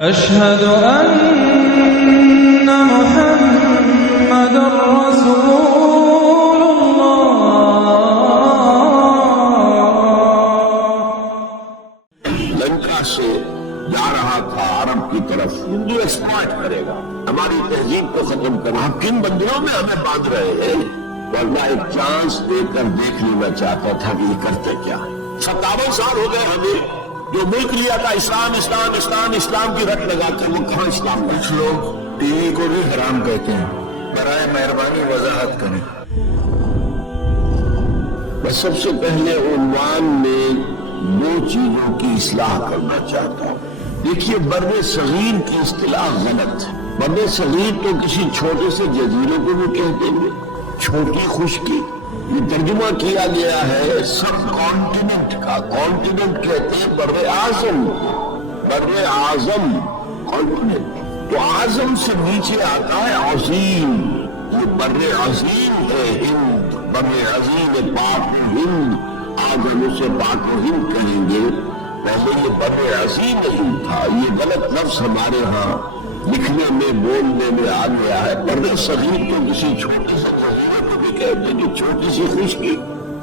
أشهد أن محمد رسول الله. لنکا سے جا رہا تھا عرب کی طرف، ہندو ایکسپلائٹ کرے گا، ہماری تہذیب کو ختم کرنا، ہم کن بندیوں میں ہمیں باندھ رہے ہیں؟ تو اللہ ایک چانس دے کر دیکھ لینا چاہتا تھا کہ یہ کرتے کیا ہے۔ 57 سال ہو گئے ہمیں، جو ملک لیا تھا اسلام اسلام اسلام اسلام کی رٹ لگا کر، وہ کہاں اسلام؟ کچھ لوگ ٹی وی کو بھی حرام کہتے ہیں، برائے مہربانی وضاحت کریں۔ میں سب سے پہلے عنوان میں دو چیزوں کی اصلاح کرنا چاہتا ہوں۔ دیکھیے، بر صغیر کی اصطلاح غلط ہے۔ بر صغیر تو کسی چھوٹے سے جزیرے کو بھی کہتے ہیں، چھوٹی خشکی۔ یہ ترجمہ کیا گیا ہے سب کانٹیننٹ کا، کانٹیننٹ کہتے ہیں بر اعظم، بر اعظم کانٹیننٹ۔ تو اعظم سے نیچے آتا ہے عظیم، یہ بر عظیم ہے ہند، بر عظیم پاک ہند، آج ہم اسے پاک و ہند کہیں گے، پہلے یہ بر عظیم نہیں تھا۔ یہ غلط لفظ ہمارے ہاں لکھنے میں بولنے میں آ گیا ہے۔ بر صغیر تو کسی چھوٹے سے جزیرے کو بھی کہتے ہیں، جو چھوٹی سی خشکی،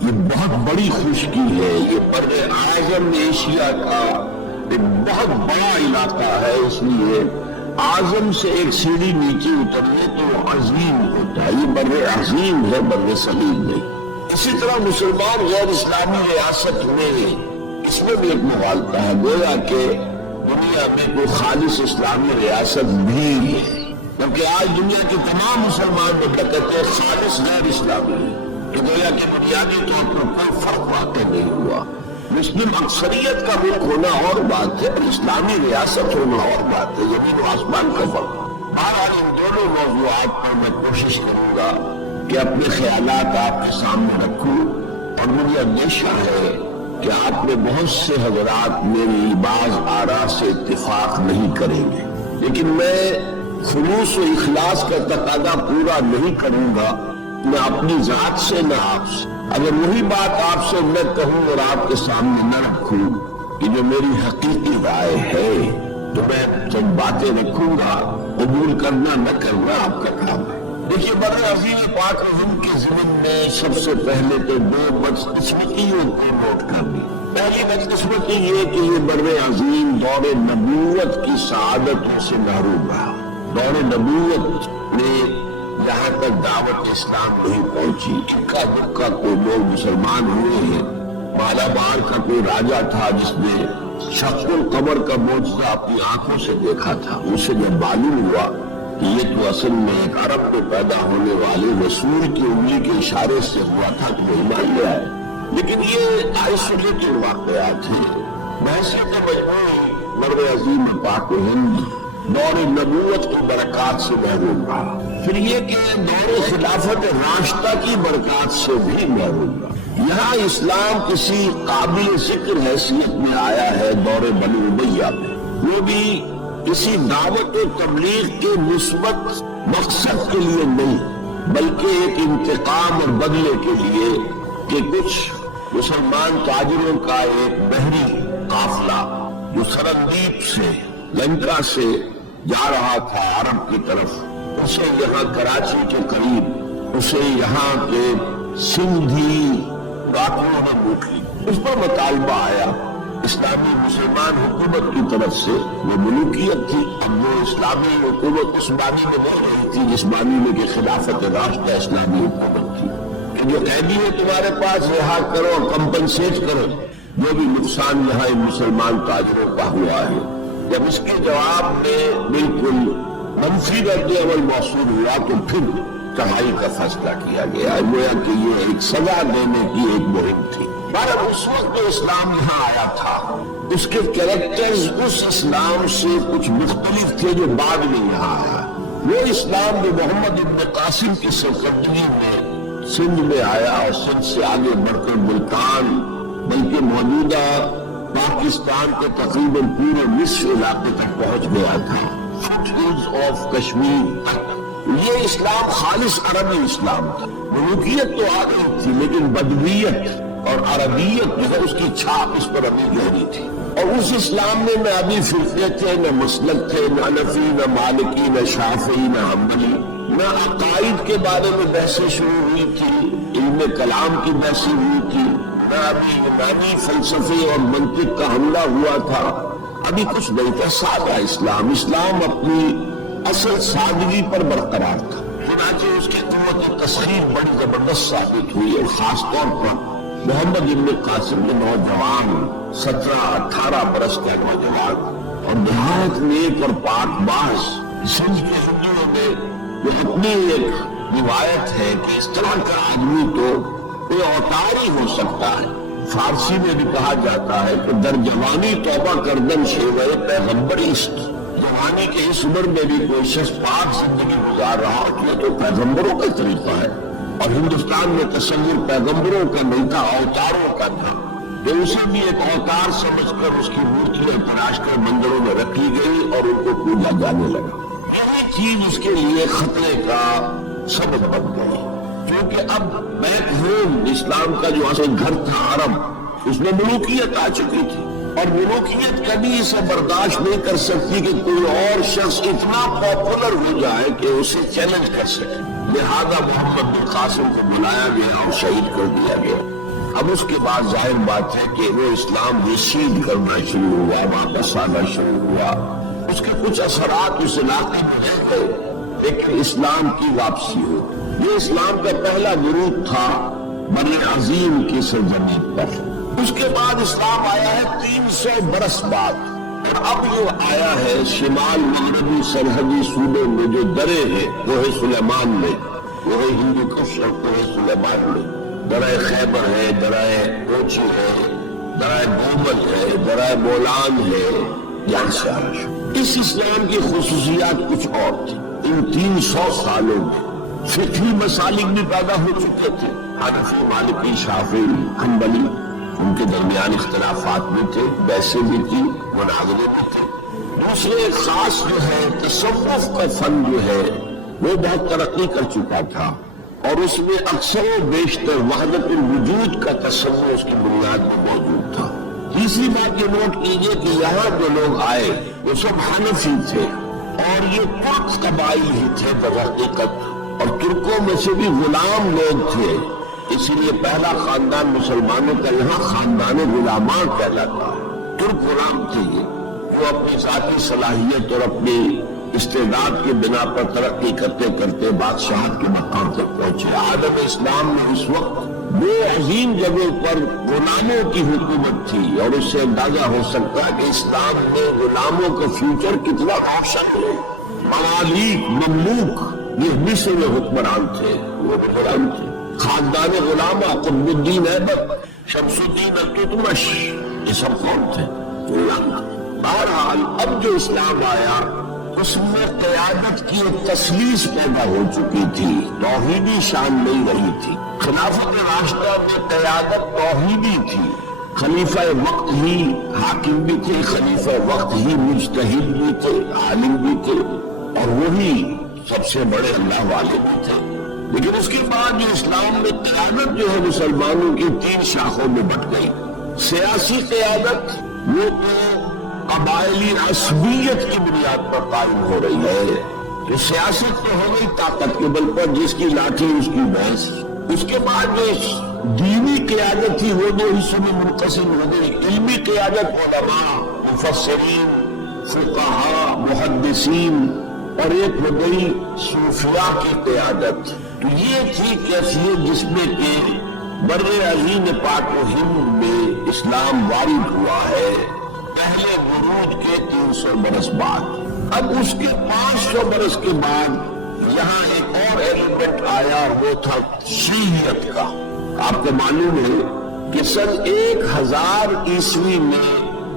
یہ بہت بڑی خشکی ہے۔ یہ بر اعظم ایشیا کا ایک بہت بڑا علاقہ ہے، اس لیے اعظم سے ایک سیڑھی نیچے اترنے تو عظیم ہوتا ہے۔ یہ بر عظیم ہے، بر صغیر نہیں۔ اسی طرح مسلمان غیر اسلامی ریاست میں اس میں بھی ایک مغالطہ ہے، گویا کہ دنیا میں کوئی خالص اسلامی ریاست بھی ہے، کیونکہ آج دنیا کی تمام مسلمان مملکتیں خالص غیر اسلامی ہیں، تو گویا کہ بنیادی طور پر کوئی فرق واقع نہیں ہوا۔ مسلم اکثریت کا ملک ہونا اور بات ہے، اسلامی ریاست ہونا اور بات ہے، زمین و آسمان کا فرق۔ بہرحال ان دونوں موضوعات پر میں کوشش کروں گا کہ اپنے خیالات آپ کے سامنے رکھوں، اور مجھے اندیشہ ہے کہ آپ میں بہت سے حضرات میری بعض آراء سے اتفاق نہیں کریں گے، لیکن میں خلوص و اخلاص کا تقاضا پورا نہیں کروں گا، نہ اپنی ذات سے نہ آپ سے۔ اگر وہی بات آپ سے میں کہوں اور آپ کے سامنے نہ رکھوں کہ جو میری حقیقی رائے ہے، تو میں چند باتیں رکھوں گا، قبول کرنا نہ کرنا آپ کا کام ہے۔ دیکھیے، بر عظیم پاک و ہند کے ضمن میں سب سے پہلے تو دو بدقسمتیوں کو نوٹ کرنی۔ پہلی بدقسمتی یہ کہ یہ بر عظیم دور نبوت کی سعادتوں سے محروم رہا۔ دور نبوت میں یہاں تک دعوت اسلام نہیں پہنچی، اکا دکا کوئی لوگ مسلمان ہوئے ہیں۔ مالابار کا کوئی راجہ تھا جس نے شق القمر کا معجزہ اپنی آنکھوں سے دیکھا تھا، اسے جب معلوم ہوا کہ یہ تو اصل میں ایک عرب میں پیدا ہونے والے رسول کی انگلی کے اشارے سے ہوا تھا، تو وہ ایمان لے آئے۔ لیکن یہ آئسولیٹڈ واقعات ہیں، بحثیت مجموعی بر عظیم پاک و ہند دور نبوت کی برکات سے محروم رہا۔ پھر یہ کہ دور خلافت راشدہ کی برکات سے بھی محروم رہا۔ یہاں اسلام کسی قابل ذکر حیثیت میں آیا ہے دور بنی امیہ میں، وہ بھی کسی دعوت و تبلیغ کے مثبت مقصد کے لیے نہیں، بلکہ ایک انتقام اور بدلے کے لیے کہ کچھ مسلمان تاجروں کا ایک بحری قافلہ جو سرندیپ سے، لنکا سے جا رہا تھا عرب کی طرف، اسے یہاں کراچی کے قریب اسے یہاں کے سندھی ڈاکوؤں نے لوٹ لی۔ اس پر مطالبہ آیا اسلامی مسلمان حکومت کی طرف سے، وہ ملوکیت تھی، اب وہ اسلامی حکومت اس معنی میں نہیں رہی تھی جس معنی میں کہ خلافت راشدہ اسلامی حکومت تھی، کہ جو قیدی ہے تمہارے پاس رہا کرو اور کمپنسیٹ کرو جو بھی نقصان یہاں ان مسلمان تاجروں کا ہوا ہے۔ جب اس کے جواب میں بالکل منفی رد عمل موصول ہوا تو پھر چڑھائی کا فیصلہ کیا گیا، گویا کہ یہ ایک سزا دینے کی ایک مہم تھی۔ بہرحال اس وقت جو اسلام یہاں آیا تھا، اس کے کریکٹرز اس اسلام سے کچھ مختلف تھے جو بعد میں یہاں آیا۔ وہ اسلام جو محمد ابن قاسم کی سرکردگی میں سندھ میں آیا اور سندھ سے آگے بڑھ کر ملتان بلکہ موجودہ پاکستان کے تقریباً پورے مصر علاقے تک پہنچ گیا تھا، فٹ ہلز آف کشمیر تک۔ یہ اسلام خالص عربی اسلام تھا، ملوکیت تو آ گئی تھی لیکن بدویت اور عربیت جو ہے اس کی چھاپ اس پر ابھی گہری تھی۔ اور اس اسلام میں نہ ابھی فرقے تھے، نہ مسلک تھے، نہ حنفی، نہ مالکی، نہ شافعی، نہ حنبلی، نہ عقائد کے بارے میں بحثیں شروع ہوئی تھی، علم کلام کی بحثیں ہوئی تھی، نہ ابھی یونانی فلسفے اور منطق کا حملہ ہوا تھا، ابھی کچھ نہیں تھا، سادہ اسلام اپنی اصل سادگی پر برقرار تھا۔ چنانچہ اس کی قوت تصحیح بڑی زبردست ثابت ہوئی، اور خاص طور پر محمد ابن قاسم کے نوجوان 17-18 برس کا نوجوان اور نہایت نیک اور پاک باز سندھ کے ہندوؤں میں وہ اپنی ایک روایت ہے کہ اس طرح کا آدمی تو کوئی اوتار ہی ہو سکتا ہے۔ فارسی میں بھی کہا جاتا ہے کہ در جوانی توبہ کردن شیوہ پیغمبر است، جوانی کے اس عمر میں بھی کوئی شخص پاک زندگی گزار رہا ہے، یہ تو پیغمبروں کا طریقہ ہے۔ اور ہندوستان میں تصور پیغمبروں کا نہیں تھا، اوتاروں کا تھا، کہ اسے بھی ایک اوتار سمجھ کر اس کی مورتیاں تراش کر مندروں میں رکھی گئی اور ان کو پوجا جانے لگا۔ یہی چیز اس کے لیے خطرے کا سبب بن گئی، کیونکہ اب بیک ہوم اسلام کا جو اصل گھر تھا عرب، اس میں ملوکیت آ چکی تھی، اور ملوکیت کبھی اسے برداشت نہیں کر سکتی کہ کوئی اور شخص اتنا پاپولر ہو جائے کہ اسے چیلنج کر سکے۔ لہذا محمد بن قاسم کو بلایا گیا اور شہید کر دیا گیا۔ اب اس کے بعد ظاہر بات ہے کہ وہ اسلام ریسیڈ کرنا شروع ہوا، واپس آنا شروع ہوا، اس کے کچھ اثرات اس علاقے میں رہ گئے، لیکن اسلام کی واپسی ہو۔ یہ اسلام کا پہلا ورود تھا بر عظیم کی سرزمین پر۔ اس کے بعد اسلام آیا ہے 300 برس بعد، اور اب جو آیا ہے شمال مغربی سرحدی صوبے میں جو درے ہیں، کوہ سلیمان میں، کوہ ہندو کش اور کوہ سلیمان میں، درہ خیبر ہے، درہ کوچی ہے، درہ گومل ہے، درہ بولان ہے، یہاں سے آیا ہے۔ اس اسلام کی خصوصیات کچھ اور تھی۔ ان 300 سالوں میں فقہی مسالک بھی پیدا ہو چکے تھے، حنفی، مالکی، شافعی، حنبلی، ان کے درمیان اختلافات بھی تھے، بحثیں بھی تھی، مناظرے بھی تھے۔ دوسرے خاص جو ہے تصوف کا فن جو ہے وہ بہت ترقی کر چکا تھا، اور اس میں اکثر و بیشتر وحدت الوجود کا تصور اس کی بنیاد میں موجود تھا۔ تیسری بات یہ نوٹ کیجئے کہ یہاں جو لوگ آئے وہ سب حنفی تھے، اور یہ ترک قبائل ہی تھے در حقیقت، اور ترکوں میں سے بھی غلام لوگ تھے، اسی لیے پہلا خاندان مسلمانوں کا یہاں خاندان غلامان کہلاتا ہے۔ ترک غلام تھے یہ، وہ اپنی ذاتی صلاحیت اور اپنی استعداد کے بنا پر ترقی کرتے کرتے بادشاہت کے مقام تک پہنچے۔ عالم اسلام میں اس وقت دو عظیم جگہوں پر غلاموں کی حکومت تھی، اور اس سے اندازہ ہو سکتا ہے کہ اسلام میں غلاموں کا فیوچر کتنا روشن ہے۔ ممالک، مملوک، یہ مصر میں حکمران تھے، وہ غلام تھے۔ خاندان غلامہ، قطب الدین ایبک، شمس الدین التتمش، یہ سب کون تھے؟ بہرحال اب جو اسلام آیا اس میں قیادت کی ایک تسلیس پیدا ہو چکی تھی، توحیدی شان نہیں رہی تھی۔ خلافت راشدہ میں قیادت توحیدی تھی، خلیفہ وقت ہی حاکم بھی تھے، خلیفہ وقت ہی مجتہد بھی تھے، عالم بھی تھے، اور وہی سب سے بڑے اللہ والے بھی تھے۔ لیکن اس کے بعد جو اسلام میں قیادت جو ہے مسلمانوں کی 3 شاخوں میں بٹ گئی۔ سیاسی قیادت وہ تو قبائلی عصبیت کی بنیاد پر قائم ہو رہی ہے، تو سیاست تو ہو گئی طاقت کے بل پر، جس کی لاٹھی اس کی بھینس۔ اس کے بعد جو دینی قیادت تھی وہ 2 حصوں میں منقسم ہو گئی، علمی قیادت علماء، مفسرین، فقہاء، محدثین، اور ایک ہو گئی صوفیاء کی قیادت۔ تو یہ تھی کیفیت جس میں کہ بر عظیم پاک و ہند میں اسلام وارد ہوا ہے پہلے ورود کے 300 برس بعد۔ اب اس کے 500 برس کے بعد یہاں ایک اور ایلیمنٹ آیا، وہ تھا شیعیت کا۔ آپ کو معلوم ہے کہ سن 1000 عیسوی میں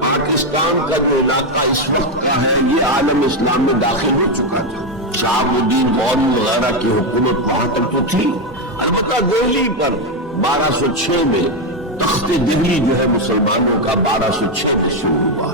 پاکستان کا جو علاقہ اس وقت کا ہے یہ عالم اسلام میں داخل ہو چکا تھا۔ شہاب الدین غوری وغیرہ کی حکومت وہاں تک تو تھی، البتہ دہلی پر 1206 میں تخت دہلی جو ہے مسلمانوں کا 1206 میں شروع ہوا۔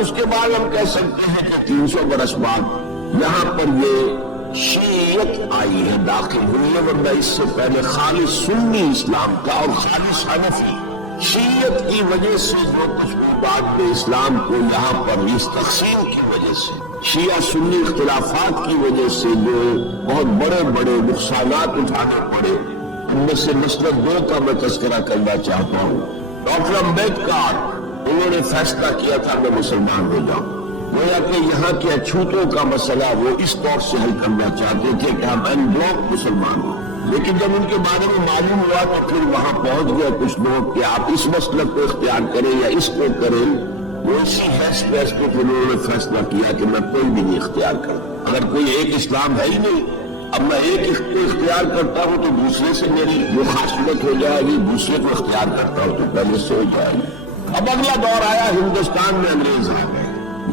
اس کے بعد ہم کہہ سکتے ہیں کہ 300 برس بعد یہاں پر یہ شیعیت آئی ہے، داخل ہوئی ہے، ورنہ اس سے پہلے خالص سنی اسلام کا اور خالص حنفی شیعت کی وجہ سے جو کچھ بعد میں اسلام کو یہاں پر اس تقسیم کی وجہ سے، شیعہ سنی اختلافات کی وجہ سے جو بہت بڑے بڑے نقصانات اٹھانے پڑے، ان میں سے مثلاً 2 کا میں تذکرہ کرنا چاہتا ہوں۔ ڈاکٹر امبیڈکر انہوں نے فیصلہ کیا تھا میں مسلمان ہو جاؤں، گویا کہ یہاں کے اچھوتوں کا مسئلہ وہ اس طور سے حل کرنا چاہتے تھے کہ ہم این بلاک مسلمان ہوں، لیکن جب ان کے بارے میں معلوم ہوا تو پھر وہاں پہنچ گئے کچھ لوگ کہ آپ اس مسلک کو اختیار کریں یا اس کو کریں، وہ اسی حیث پہ پھر انہوں نے فیصلہ کیا کہ میں کوئی بھی نہیں اختیار کروں، اگر کوئی ایک اسلام ہے ہی نہیں، اب میں ایک کو اختیار کرتا ہوں تو دوسرے سے میری مخاصمت ہو جائے گی، دوسرے کو اختیار کرتا ہوں تو پہلے سے ہو جائے گی۔ اب اگلا دور آیا، ہندوستان میں انگریز آ گئے،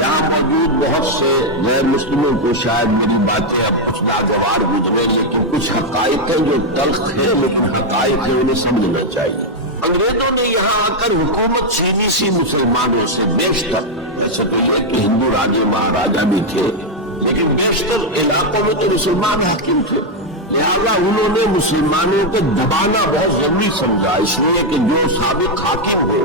یہاں موجود بہت سے غیر مسلموں کو شاید میری باتیں اب کچھ ناگوار گزرے، لیکن کچھ حقائق ہیں جو تلخ ہیں لیکن حقائق ہیں، انہیں سمجھنا چاہیے۔ انگریزوں نے یہاں آ کر حکومت چھینی سی مسلمانوں سے بیشتر، ویسے تو یہ کہ ہندو راجے مہاراجا بھی تھے لیکن بیشتر علاقوں میں تو مسلمان حاکم تھے، لہذا انہوں نے مسلمانوں کو دبانا بہت ضروری سمجھا، اس لیے کہ جو سابق حاکم ہو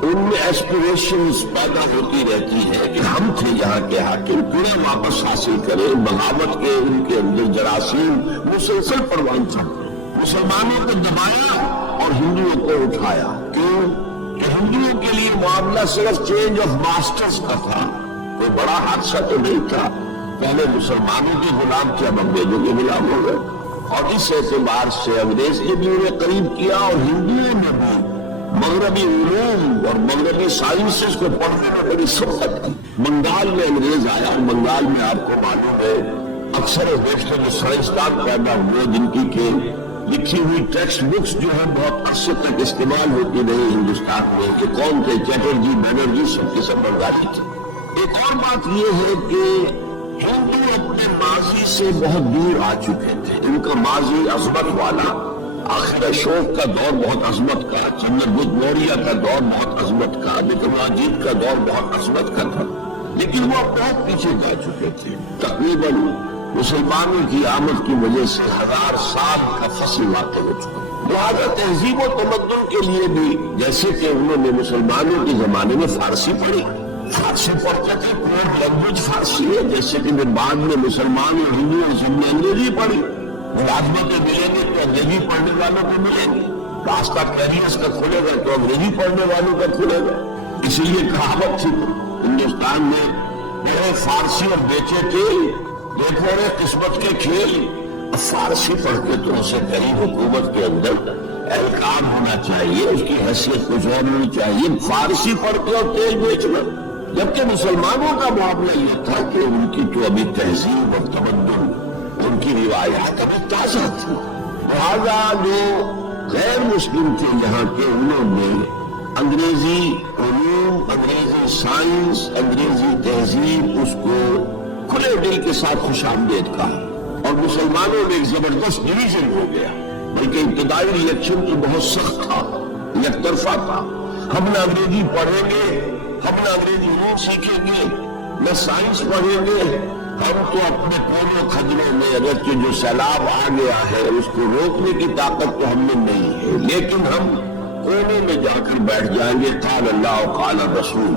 ان میں ایسپریشنز پیدا ہوتی رہتی ہے کہ ہم تھے یہاں کے حاکم، پورے واپس حاصل کریں، بغاوت کے ان کے اندر جراثیم مسلسل پروان چڑھے، مسلمانوں کو دبایا اور ہندوؤں کو اٹھایا۔ کیوں کہ ہندوؤں کے لیے معاملہ صرف چینج آف ماسٹرز کا تھا، کوئی بڑا حادثہ تو نہیں تھا، پہلے مسلمانوں کے غلام تھے اب انگریزوں کے غلام ہو گئے، اور اس اعتبار سے انگریز نے بھی انہیں قریب کیا اور ہندوؤں نے بھی مغربی علوم اور مغربی سائنسز کو پڑھنے میں بڑی سبقت کی۔ بنگال میں انگریز آیا، بنگال میں آپ کو معلوم ہے اکثر و بیشتر جو سائنسدان پیدا ہوئے جن کی کہ لکھی ہوئی ٹیکسٹ بکس جو ہیں بہت عرصے تک استعمال ہوتی رہی ہندوستان میں، کہ کون تھے؟ چیٹرجی، بینرجی، سب کے سب بنگالی تھے۔ ایک اور بات یہ ہے کہ ہندو اپنے ماضی سے بہت دور آ چکے تھے، ان کا ماضی عظمت والا، آخر اشوک کا دور بہت عظمت کا، چندر گپت موریہ کا دور بہت عظمت کا، وکرماجیت کا دور بہت عظمت کا تھا، لیکن وہ بہت پیچھے جا چکے تھے۔ تقریباً مسلمانوں کی آمد کی وجہ سے 1000 سال کا فصل واقع ہو چکا۔ لہٰذا تہذیب و تمدن کے لیے بھی جیسے کہ انہوں نے مسلمانوں کے زمانے میں فارسی پڑھی، فارسی پڑھتے تھے، کوڈ لینگویج فارسی ہے، جیسے کہ بعد میں مسلمان اور ہندو سب نے انگریزی پڑھی، ملازمتیں ملیں گے تو انگریزی پڑھنے والوں کو ملیں گے، راستہ کیریئرز کا کھلے گا تو انگریزی پڑھنے والوں کا کھلے گا۔ اسی لیے کہاوت تھی ہندوستان میں، وہ فارسی اور بیچے تیل، دیکھو رے قسمت کے کھیل۔ اب فارسی پڑھ کے تو اسے کئی حکومت کے اندر اہلکار ہونا چاہیے، اس کی حیثیت کچھ اور ہونی چاہیے، فارسی پڑھ کے اور تیل بیچنا۔ جبکہ مسلمانوں کا معاملہ یہ تھا کہ ان کی تو ابھی تہذیب اور تمدن، ان کی روایات ابھی تازہ تھی، لہٰذا جو غیر مسلم تھے یہاں کے انہوں نے انگریزی علوم، انگریزی سائنس، انگریزی تہذیب اس کو کھلے دل کے ساتھ خوش آمدید کہا، اور مسلمانوں میں ایک زبردست ڈویژن ہو گیا، بلکہ ابتدائی ریئیکشن تو بہت سخت تھا، یک طرفہ تھا، ہم نہ انگریزی پڑھیں گے، ہم نہ انگریزی علوم سیکھیں گے، نہ سائنس پڑھیں گے، ہم تو اپنے پورے خدروں میں اگرچہ جو سیلاب آ گیا ہے اس کو روکنے کی طاقت تو ہم میں نہیں ہے، لیکن ہم کونے میں جا کر بیٹھ جائیں گے، قال اللہ و قال رسول،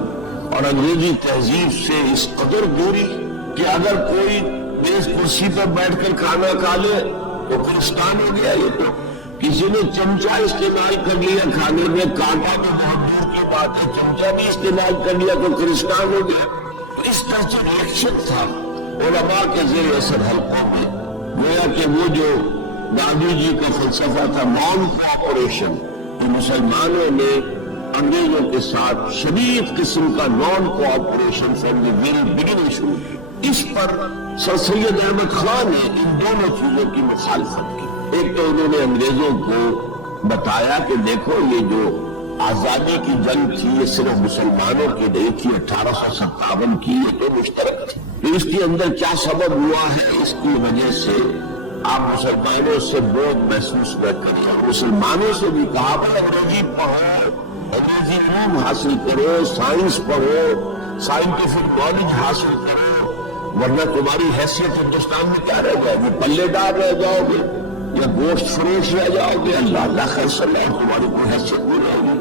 اور انگریزی تہذیب سے اس قدر دوری کہ اگر کوئی میز کرسی پر بیٹھ کر کھانا کھا لے تو کرستان ہو گیا۔ یہ تو کسی نے چمچہ استعمال کر لیا کھانے میں، کانٹا تو بہت دور کی بات ہے، چمچہ بھی استعمال کر لیا تو کرستان ہو گیا۔ اس طرح سے ریئیکشن تھا علماء کے زیر اثر حلقوں میں، گویا کہ وہ جو گاندھی جی کا فلسفہ تھا نان کوآپریشن، تو مسلمانوں نے انگریزوں کے ساتھ شدید قسم کا naan cooperation from the very beginning شروع کی۔ اس پر سر سید احمد خان نے ان دونوں چیزوں کی مخالفت کی۔ ایک تو انہوں نے انگریزوں کو بتایا کہ دیکھو یہ جو آزادی کی جنگ تھی یہ صرف مسلمانوں کی نہیں تھی، 1857 کی، یہ تو مشترک تھی، تو اس کے اندر کیا سبب ہوا ہے، اس کی وجہ سے آپ مسلمانوں سے بوجھ محسوس نہ کریں، اور مسلمانوں سے بھی کہا کہ انگریزی پڑھو، انگریزی علوم حاصل کرو، سائنس پڑھو، سائنٹیفک نالج حاصل کرو، ورنہ تمہاری حیثیت ہندوستان میں کیا رہ جائے گی، پلے دار رہ جاؤ گے یا گوشت فروش رہ جاؤ گے، اللہ خیر صلی اللہ، تمہاری کوئی حیثیت نہیں رہے گی۔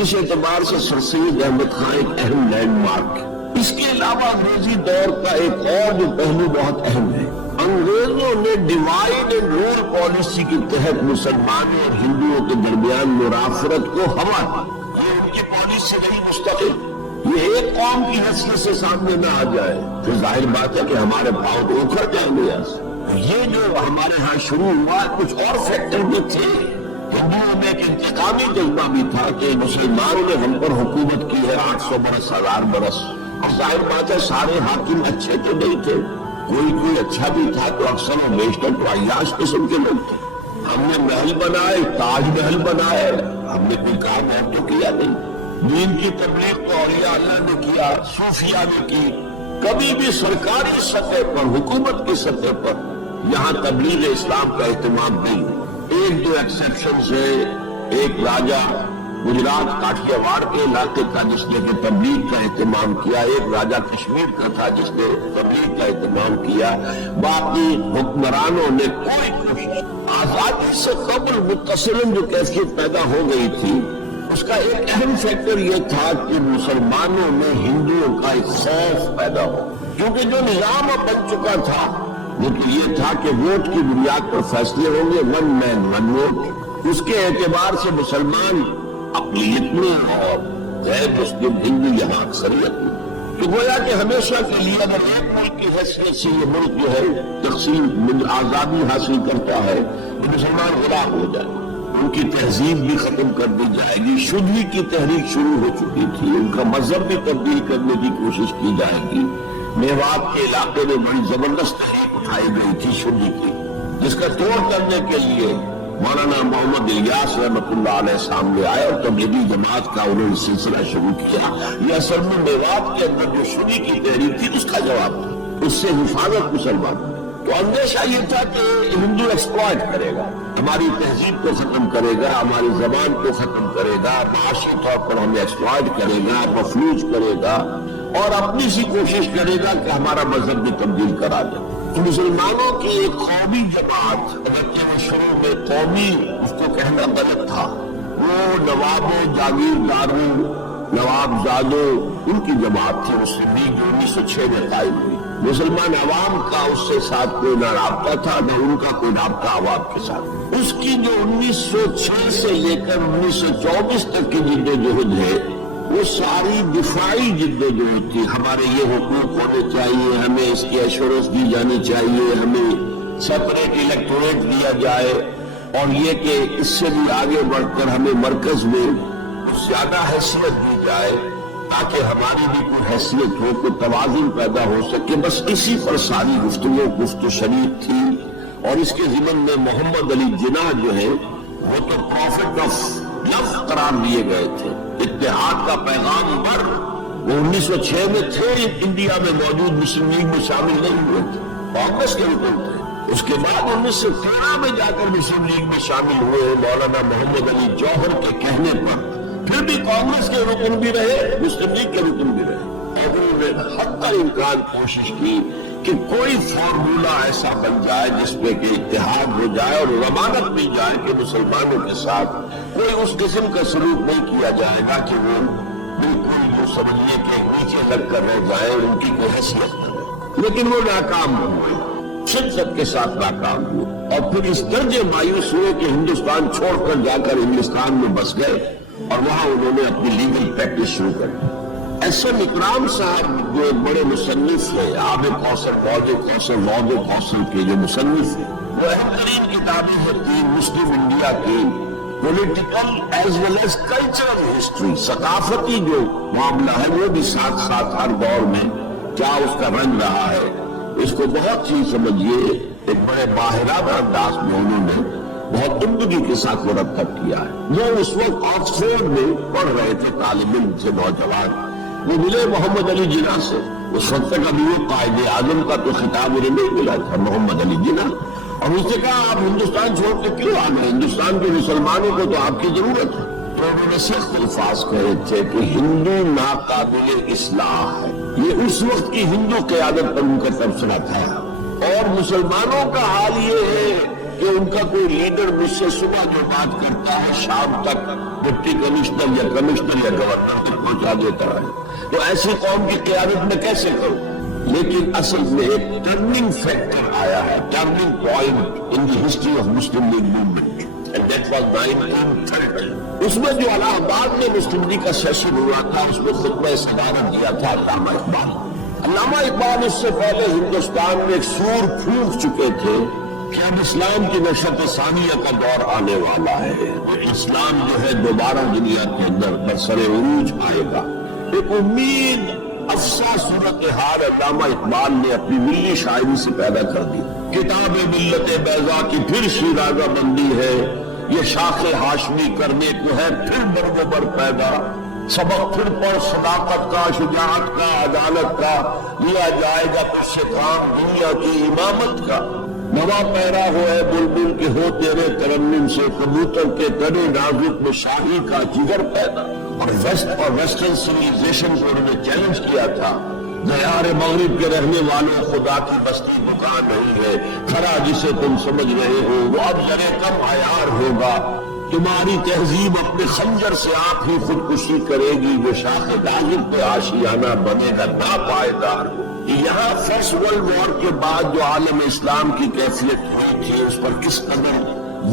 اس اعتبار سے سر سید احمد خان ایک اہم لینڈ مارک ہے۔ اس کے علاوہ انگریزی دور کا ایک اور جو پہلو بہت اہم ہے، انگریزوں نے ڈیوائڈ اینڈ رول پالیسی کے تحت مسلمانوں اور ہندوؤں کے درمیان مرافرت کو ہوا دی۔ یہ ان کی پالیسی رہی مستقل۔ یہ ایک قوم کی حیثیت سے سامنے نہ آ جائے پھر ظاہر بات ہے کہ ہمارے پاؤں تو اکھڑ جائیں گے ایسے۔ یہ جو ہمارے ہاں شروع ہوا کچھ اور فیکٹر بھی تھے۔ ہندوؤں میں ایک انتقامی جذبہ بھی تھا کہ مسلمانوں نے ہم پر حکومت کی ہے 800 برس 1000 برس، اور ظاہر بات ہے سارے حاکم اچھے تو نہیں تھے، کوئی اچھا بھی تھا تو اکثر و بیشتر تو عیاش قسم کے لوگ تھے۔ ہم نے محل بنائے، تاج محل بنائے، ہم نے کوئی کام اور تو کیا نہیں۔ دین کی تبلیغ تو اولیاء اللہ نے کیا، صوفیاء نے کی، کبھی بھی سرکاری سطح پر، حکومت کی سطح پر یہاں تبلیغ اسلام کا اہتمام نہیں ہے۔ ایک دو ایکسیپشنز ہیں، ایک راجہ گجرات کاٹھیاواڑ کے علاقے کا جس نے کہ تبلیغ کا اہتمام کیا، ایک راجہ کشمیر کا تھا جس نے تبلیغ کا اہتمام کیا، باقی حکمرانوں نے کوئی کوشش۔ آزادی سے قبل متصلاً جو کیفیت پیدا ہو گئی تھی اس کا ایک اہم فیکٹر یہ تھا کہ مسلمانوں میں ہندوؤں کا ایک خوف پیدا ہو، کیونکہ جو نظام اب بن چکا تھا وہ تو یہ تھا کہ ووٹ کی بنیاد پر فیصلے ہوں گے، ون مین ون ووٹ۔ اس کے اعتبار سے مسلمان اقلیت میں اور غیر مسلم ہندو یہاں اکثریت میں، تو گویا کہ ہمیشہ کے لیے اگر ایک ملک کی حیثیت سے یہ ملک جو ہے تقسیم آزادی حاصل کرتا ہے تو مسلمان غلام ہو جائے، ان کی تہذیب بھی ختم کر دی جائے گی۔ شدھی کی تحریک شروع ہو چکی تھی، ان کا مذہب بھی تبدیل کرنے کی کوشش کی جائے گی۔ میوات کے علاقے میں بڑی زبردست تحریک اٹھائی گئی تھی شدھی کی، جس کا توڑ کرنے کے لیے مولانا محمد الیاس رحمۃ اللہ علیہ سامنے آئے اور تبلیغی جماعت کا انہوں نے سلسلہ شروع کیا۔ یہ اصل میں میوات کے اندر جو شدھی کی تحریک تھی اس کا جواب تھا، اس سے حفاظت مسلمان۔ تو اندیشہ یہ تھا کہ ہندو ایکسپلائٹ کرے گا، ہماری تہذیب کو ختم کرے گا، ہماری زبان کو ختم کرے گا، معاشی طور پر ہمیں ایکسپلائٹ کرے گا، مفلوج کرے گا، اور اپنی سی کوشش کرے گا کہ ہمارا مذہب بھی تبدیل کرا دے۔ تو مسلمانوں کی ایک قومی جماعت، اگرچہ وہ شروع میں قومی اس کو کہنا غلط تھا، وہ نوابوں، جاگیرداروں، نواب زادوں ان کی جماعت تھی، مسلم لیگ جو 1906 میں قائم ہوئی۔ مسلمان عوام کا اس سے ساتھ کوئی نہ رابطہ تھا نہ ان کا کوئی رابطہ عوام کے ساتھ۔ اس کی جو 1906 سے لے کر 1924 تک کی جدوجہد ہے وہ ساری دفاعی جدوجہد تھی۔ ہمارے یہ حقوق ہونے چاہیے، ہمیں اس کی ایشورنس دی جانی چاہیے، ہمیں سپریٹ الیکٹوریٹ دیا جائے، اور یہ کہ اس سے بھی آگے بڑھ کر ہمیں مرکز میں کچھ زیادہ حیثیت دی جائے تاکہ ہماری بھی کوئی حیثیت ہو، کوئی توازن پیدا ہو سکے۔ بس اسی پر ساری گفتگو گفت و شریک تھی۔ اور اس کے ضمن میں محمد علی جناح جو ہے وہ تو پروفٹ آف لو قرار دیے گئے تھے، اتحاد کا پیغام بر۔ وہ 1906 میں تھے، انڈیا میں موجود، مسلم لیگ میں شامل نہیں ہوئے تھے، کانگریس کے رکن تھے۔ اس کے بعد 1913 میں جا کر مسلم لیگ میں شامل ہوئے مولانا محمد علی جوہر کے کہنے پر، پھر بھی کانگریس کے رکن بھی رہے، مسلم لیگ کے رکن بھی رہے، اور انہوں نے حتی امکان کوشش کی کہ کوئی فارمولہ ایسا بن جائے جس میں کہ اتحاد ہو جائے اور ضمانت بھی جائے کہ مسلمانوں کے ساتھ کوئی اس قسم کا سلوک نہیں کیا جائے گا کہ وہ بالکل وہ سمجھیے کہ نیچے لگ کر رہ جائے اور ان کی کوئی حیثیت نہ رہے۔ لیکن وہ ناکام ہوئے، شدت کے ساتھ ناکام ہوئے، اور پھر اس درجے مایوس ہوئے کہ ہندوستان چھوڑ کر جا کر انگلستان میں بس گئے اور وہاں انہوں نے اپنی لیگل پریکٹس شروع کر دی۔ ایس ایم اکرام صاحب جو ایک بڑے مصنف ہیں، آب کوثر، موج کوثر، موج کوثر کے جو مصنف ہیں، وہ اہم ترین کتابیں ہیں مسلم انڈیا کی political as well as cultural history, ثقافتی جو معاملہ ہے وہ بھی ساتھ ساتھ ہر دور میں کیا اس کا رنگ رہا ہے، اس کو بہت چیز سمجھیے ایک بڑے ماہرانہ انداز میں انہوں نے بہت عمدگی کے ساتھ مرتب کیا ہے۔ وہ اس وقت آکسفورڈ میں پڑھ رہے تھے، طالب علم تھے نوجوان، وہ ملے محمد علی جناح سے۔ اس وقت تک ابھی وہ قائد اعظم کا تو خطاب انہیں نہیں ملا تھا، محمد علی جناح، اور اس نے کہا آپ ہندوستان چھوڑ کے کیوں آ گئے، ہندوستان کے مسلمانوں کو تو آپ کی ضرورت ہے۔ تو انہوں نے سخت الفاظ کہے تھے کہ ہندو ناقابل اصلاح ہے، یہ اس وقت کی ہندو قیادت پر ان کا تبصرہ تھا، اور مسلمانوں کا حال یہ ہے کہ ان کا کوئی لیڈر مجھ سے صبح جو بات کرتا ہے شام تک ڈپٹی کمشنر یا کمشنر یا گورنر تک پہنچا دیتا ہے، تو ایسی قوم کی قیادت میں کیسے کروں؟ لیکن اصل میں ایک ٹرننگ فیکٹر آیا ہے، turning point in the history of Muslim league movement, and that was 1930۔ اس میں جو الہ آباد میں مسلم لیگ کا سیشن ہوا تھا، اس میں خطبہ صدارت دیا تھا علامہ اقبال۔ علامہ اقبال اس سے پہلے ہندوستان میں ایک سور پھونک چکے تھے کہ اب اسلام کی نشأت ثانیہ کا دور آنے والا ہے، اسلام جو ہے دوبارہ دنیا کے اندر برسر عروج آئے گا۔ ایک امید افسا صورتحال علامہ اقبال نے اپنی ملی شاعری سے پیدا کر دی۔ کتاب ملت بیضا کی پھر شیرازہ بندی ہے، یہ شاخ ہاشمی کرنے کو ہے پھر بر پیدا، سبق پھر پڑھ صداقت کا، شجاعت کا، عدالت کا، لیا جائے گا پھر سے کام دنیا کی امامت کا۔ نوا پیرا ہو ہے بلبل کے ہو تیرے ترنم سے، کبوتر کے تنے نازک میں شاہی کا جگر پیدا۔ اور ویسٹرن سویلائزیشن کو انہوں نے چیلنج کیا تھا، دیار مغرب کے رہنے والوں، خدا کی بستی مکان نہیں ہے، کھڑا جسے تم سمجھ رہے ہو وہ اب ذرے کم عیار ہوگا، تمہاری تہذیب اپنے خنجر سے آپ ہی خودکشی کرے گی، جو شاخ داغر پہ آشیانہ بنے گا ناپائیدار ہو۔ یہاں فرسٹ ورلڈ وار کے بعد جو عالم اسلام کی کیفیت ہوئی تھی، اس پر کس قدر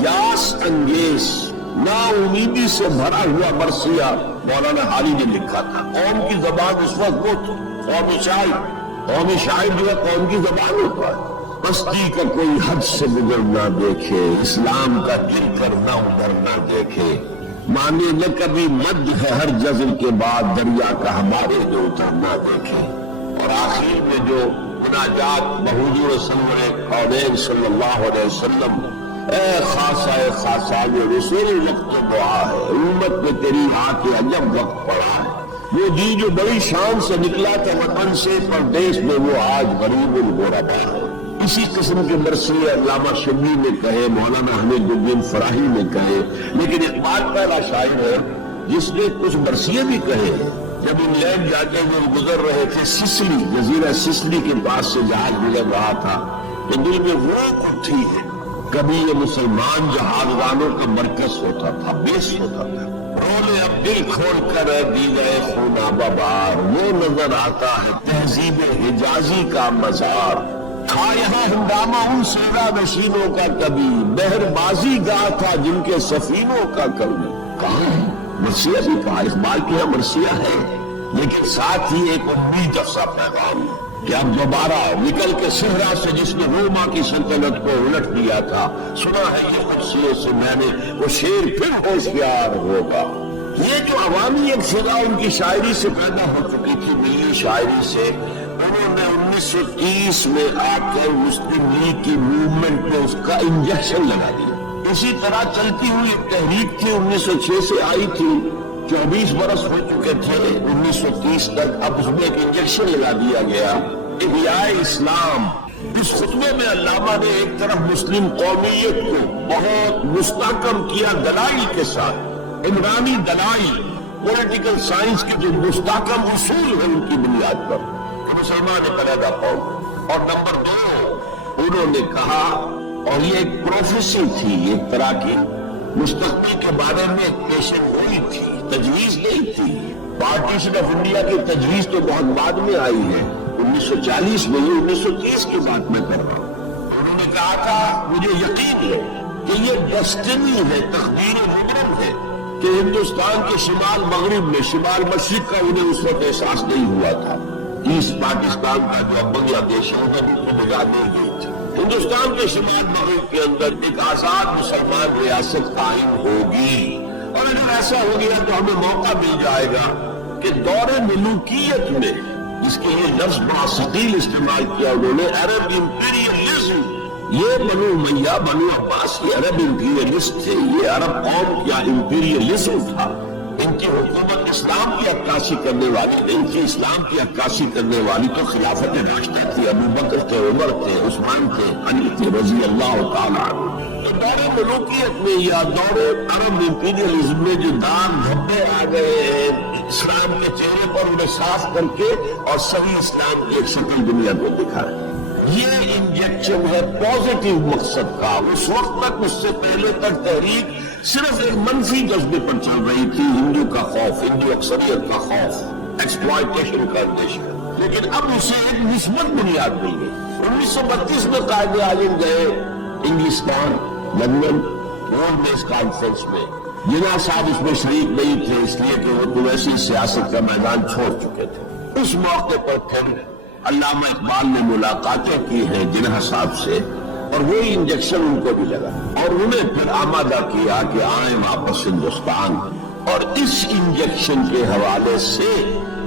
یاس انگیز نا امیدی سے بھرا ہوا مرثیہ مولانا حالی نے لکھا تھا۔ قوم کی زبان اس وقت وہ تھی، قومی شاعر جو ہے قوم کی زبان ہوتا ہے۔ بستی کا کوئی حد سے گزر نہ دیکھے، اسلام کا گر کر نہ ادھر نہ دیکھے، مانے نہ کبھی مد ہے ہر جزر کے بعد دریا کا ہمارے جو اتر نہ دیکھے۔ اور آخر میں جو مناجات بحضور سرور کونین صلی اللہ علیہ وسلم، اے خاصہ خاصان رسول وقت دعا ہے، امت میں تیری آ کے عجب وقت پڑا ہے، وہ جی جو بڑی شان سے نکلا تھا وطن سے پردیش میں وہ آج غریب الغربا ہے۔ اسی قسم کے مرثیے علامہ شبلی نے کہے، مولانا حمید الدین فراہی نے کہے، لیکن اقبال پہلا شاعر ہے جس نے کچھ مرثیے بھی کہے۔ جب انگلینڈ جاتے ہوئے گزر رہے تھے سسلی، جزیرہ سسلی کے پاس سے جہاز گزر رہا تھا، تو دل میں روح اٹھی ہے، کبھی یہ مسلمان جہازرانوں کا مرکز ہوتا تھا، بیس ہوتا تھا، رولے اب دل کھول کر دی گئے خونابہ بار، وہ نظر آتا ہے تہذیب حجازی کا مزار، تھا یہاں ہنگامہ ان سیرا نشینوں کا کبھی، بہر بازی گاہ تھا جن کے سفینوں کا کبھی۔ کہاں ہے مرثیہ بھی کہا، اقبال کی یہاں مرثیہ ہے، لیکن ساتھ ہی ایک امید افزا پیغام کہ اب دوبارہ نکل کے صحرا سے جس نے روما کی سلطنت کو الٹ دیا تھا، سنا ہے یہ قدسیوں سے میں نے، وہ شیر پھر ہوشیار ہوگا۔ یہ جو عوامی ایک فضا ان کی شاعری سے پیدا ہو چکی تھی، ملی شاعری سے، انہوں نے 1930 میں آ کر مسلم لیگ کی موومنٹ میں اس کا انجیکشن لگا دیا۔ اسی طرح چلتی ہوئی ایک تحریک تھی 1906 سے آئی تھی، 24 برس ہو چکے تھے 1930 تک، اب اس میں ایک انجیکشن لگا دیا گیا، احیاء اسلام۔ اس خطبے میں علامہ نے ایک طرف مسلم قومیت کو بہت مستحکم کیا دلائل کے ساتھ، عمرانی دلائل، پولیٹیکل سائنس کے جو مستحکم اصول ہیں ان کی بنیاد پر کہ مسلمان علیحدہ قوم، اور نمبر 2 انہوں نے کہا، اور یہ ایک پروفیسی تھی، ایک طرح کی مستقبل کے بارے میں ایک پیشن گوئی تھی، تجویز نہیں تھی۔ پارٹیشن آف انڈیا کی تجویز تو بہت بعد میں آئی ہے، 1940 میں، 1930 کی بات میں کر رہا ہوں۔ انہوں نے کہا تھا مجھے یقین ہے کہ یہ ڈیسٹنی ہے، تقدیر مقرر ہے کہ ہندوستان کے شمال مغرب میں شمال مشرق کا انہیں اس وقت احساس نہیں ہوا تھا، ایسٹ پاکستان کا جو اب بنگلہ دیش ہے انہیں بھی نگاہ نہیں گئی تھی۔ ہندوستان کے شمال مغرب کے اندر ایک آزاد مسلمان ریاست قائم ہوگی، اور اگر ایسا ہو گیا تو ہمیں موقع مل جائے گا کہ دور ملوکیت میں، جس کے یہ لفظ بڑا ثقیل استعمال کیا انہوں نے، عرب امپیریلزم، یہ بنو امیہ بنو عباس یہ عرب امپیریلسٹ تھے، یہ عرب قوم کیا امپیریلزم تھا، ان کی حکومت اسلام کی عکاسی کرنے والی نہیں تھی، اسلام کی عکاسی کرنے والی تو خلافت راشدہ تھی، ابو بکر تھے، عمر تھے، عثمان تھے، علی تھے رضی اللہ تعالیٰ عنہ۔ تو دور ملوکیت میں یا دور عرب امپیریلزم میں جو داغ دھبے آ گئے اسلام کے چہرے پر، انہیں صاف کر کے اور صحیح اسلام کی ایک شکل دنیا کو دکھائے، یہ انجیکشن ہے پازیٹو مقصد کا. اس وقت تک اس سے پہلے تک تحریک صرف ایک منفی جذبے پر چل رہی تھی، ہندو کا خوف، ہندو اکثریت کا خوف، ایکسپلائٹیشن کا اندیشہ. لیکن اب اسے ایک مثبت بنیاد مل گئی. 1932 میں قائد اعظم گئے انگلستان، لندن، ورلڈ کانفرنس میں. جناح صاحب اس میں شریک نہیں تھے اس لیے کہ وہ تو ایسی سیاست کا میدان چھوڑ چکے تھے. اس موقع پر پھر علامہ اقبال نے ملاقاتیں کی ہیں جناح صاحب سے، اور وہی انجیکشن ان کو بھی لگا اور انہیں پھر آمادہ کیا کہ آئیں واپس ہندوستان. اور اس انجیکشن کے حوالے سے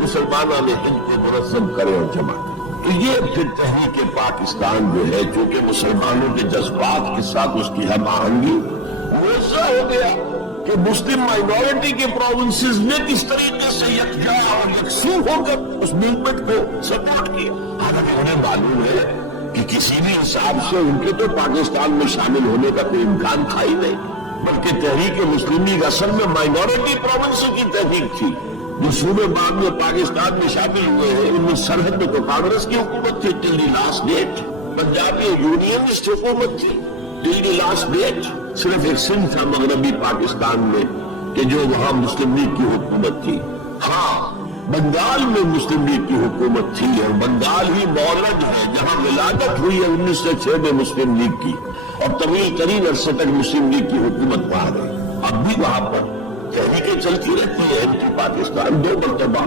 مسلمانوں نے ہند کو منظم کرے اور جمع کرے. تو یہ پھر تحریک پاکستان جو ہے، چونکہ مسلمانوں کے جذبات کے ساتھ اس کی ہم آہنگی ایسا ہو گیا کہ مسلم مائنورٹی کے پروونسز نے کس طریقے سے یکجا اور یکسو ہو کر اس موومنٹ کو سپورٹ کیا. حالانکہ انہیں معلوم ہے کہ کسی بھی حساب سے ان کے تو پاکستان میں شامل ہونے کا کوئی امکان تھا ہی نہیں، بلکہ تحریک مسلم لیگ اصل میں مائنورٹی پروونس کی تحریک تھی. جو صوبے بعد میں پاکستان میں شامل ہوئے ہیں ان میں سرحد میں تو کانگریس کی حکومت تھی ٹل دی لاسٹ ڈیٹ، پنجاب میں یونینسٹ حکومت تھی ٹل دی لاسٹ ڈیٹ. صرف ایک سندھ تھا مغربی پاکستان میں کہ جو وہاں مسلم لیگ کی حکومت تھی. ہاں، بنگال میں مسلم لیگ کی حکومت تھی، اور بنگال ہی مولد ہے جہاں ولادت ہوئی ہے 1906 میں مسلم لیگ کی، اور طویل ترین عرصے تک مسلم لیگ کی حکومت وہاں رہی. اب بھی وہاں پر تحریکیں چلتی رہتی ہے. اینٹی پاکستان 2 مرتبہ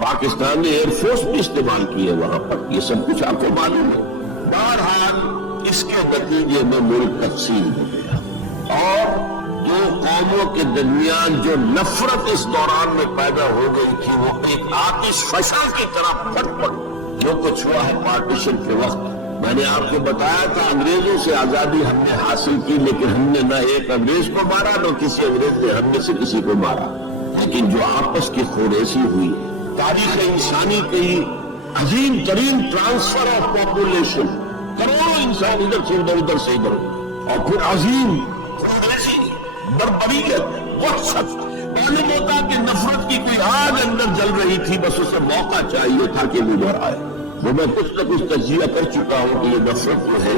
پاکستان نے ایئر فورس بھی استعمال کی ہے وہاں پر، یہ سب کچھ آپ کو معلوم ہے. بہرحال اس کے نتیجے میں ملک تقسیم ہو گیا، اور دو قوموں کے درمیان جو نفرت اس دوران میں پیدا ہو گئی تھی وہ ایک آتش فشاں کی طرح پھٹ پڑی. جو کچھ ہوا ہے پارٹیشن کے وقت، میں نے آپ کو بتایا تھا انگریزوں سے آزادی ہم نے حاصل کی، لیکن ہم نے نہ ایک انگریز کو مارا نہ کسی انگریز نے ہم میں سے کسی کو مارا. لیکن جو آپس کی خوریزی ہوئی، تاریخ انسانی کی عظیم ترین ٹرانسفر آف پاپولیشن، کروڑوں انسان ادھر سے ادھر، ادھر سے ادھر، اور پھر عظیم خوریزی، بربریت، وحشت. معلوم ہوتا کہ نفرت کی کوئی آگ اندر جل رہی تھی، بس اسے موقع چاہیے تھا کہ ادھر آئے. وہ میں کچھ نہ کچھ تجزیہ کر چکا ہوں کہ یہ نفرت جو ہے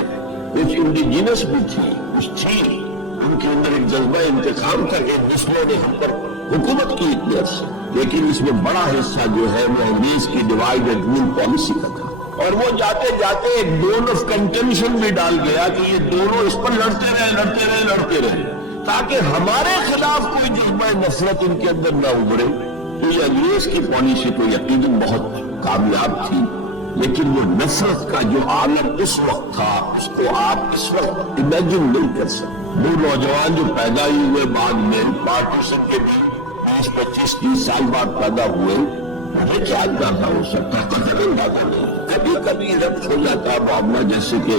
کچھ انڈیجینس بھی تھی، کچھ تھی. ان کے اندر ایک جذبہ انتقام تھا کہ دوسروں نے ہم پر حکومت کی اتنی عرصے، لیکن اس میں بڑا حصہ جو ہے وہ انگریز کی ڈیوائڈ اینڈ رول پالیسی کا تھا. اور وہ جاتے جاتے ایک بون آف کنٹینشن بھی ڈال گیا کہ یہ دونوں اس پر لڑتے رہے تاکہ ہمارے خلاف کوئی جذبہ نفرت ان کے اندر نہ ابھرے. تو یہ انگریز کی پالیسی تو یقیناً بہت کامیاب تھی، لیکن وہ نفرت کا جو عالم اس وقت تھا اس کو آپ اس وقت امیجن نہیں کر سکتے. وہ نوجوان جو پیدا ہی ہوئے بعد میں پارٹیشن کے بھی 20-25-30 سال بعد پیدا ہوئے، مجھے کیا اندازہ ہو سکتا ہے؟ قطعاً اندازہ نہیں. کبھی کبھی ربط ہو جاتا معاملہ، جیسے کہ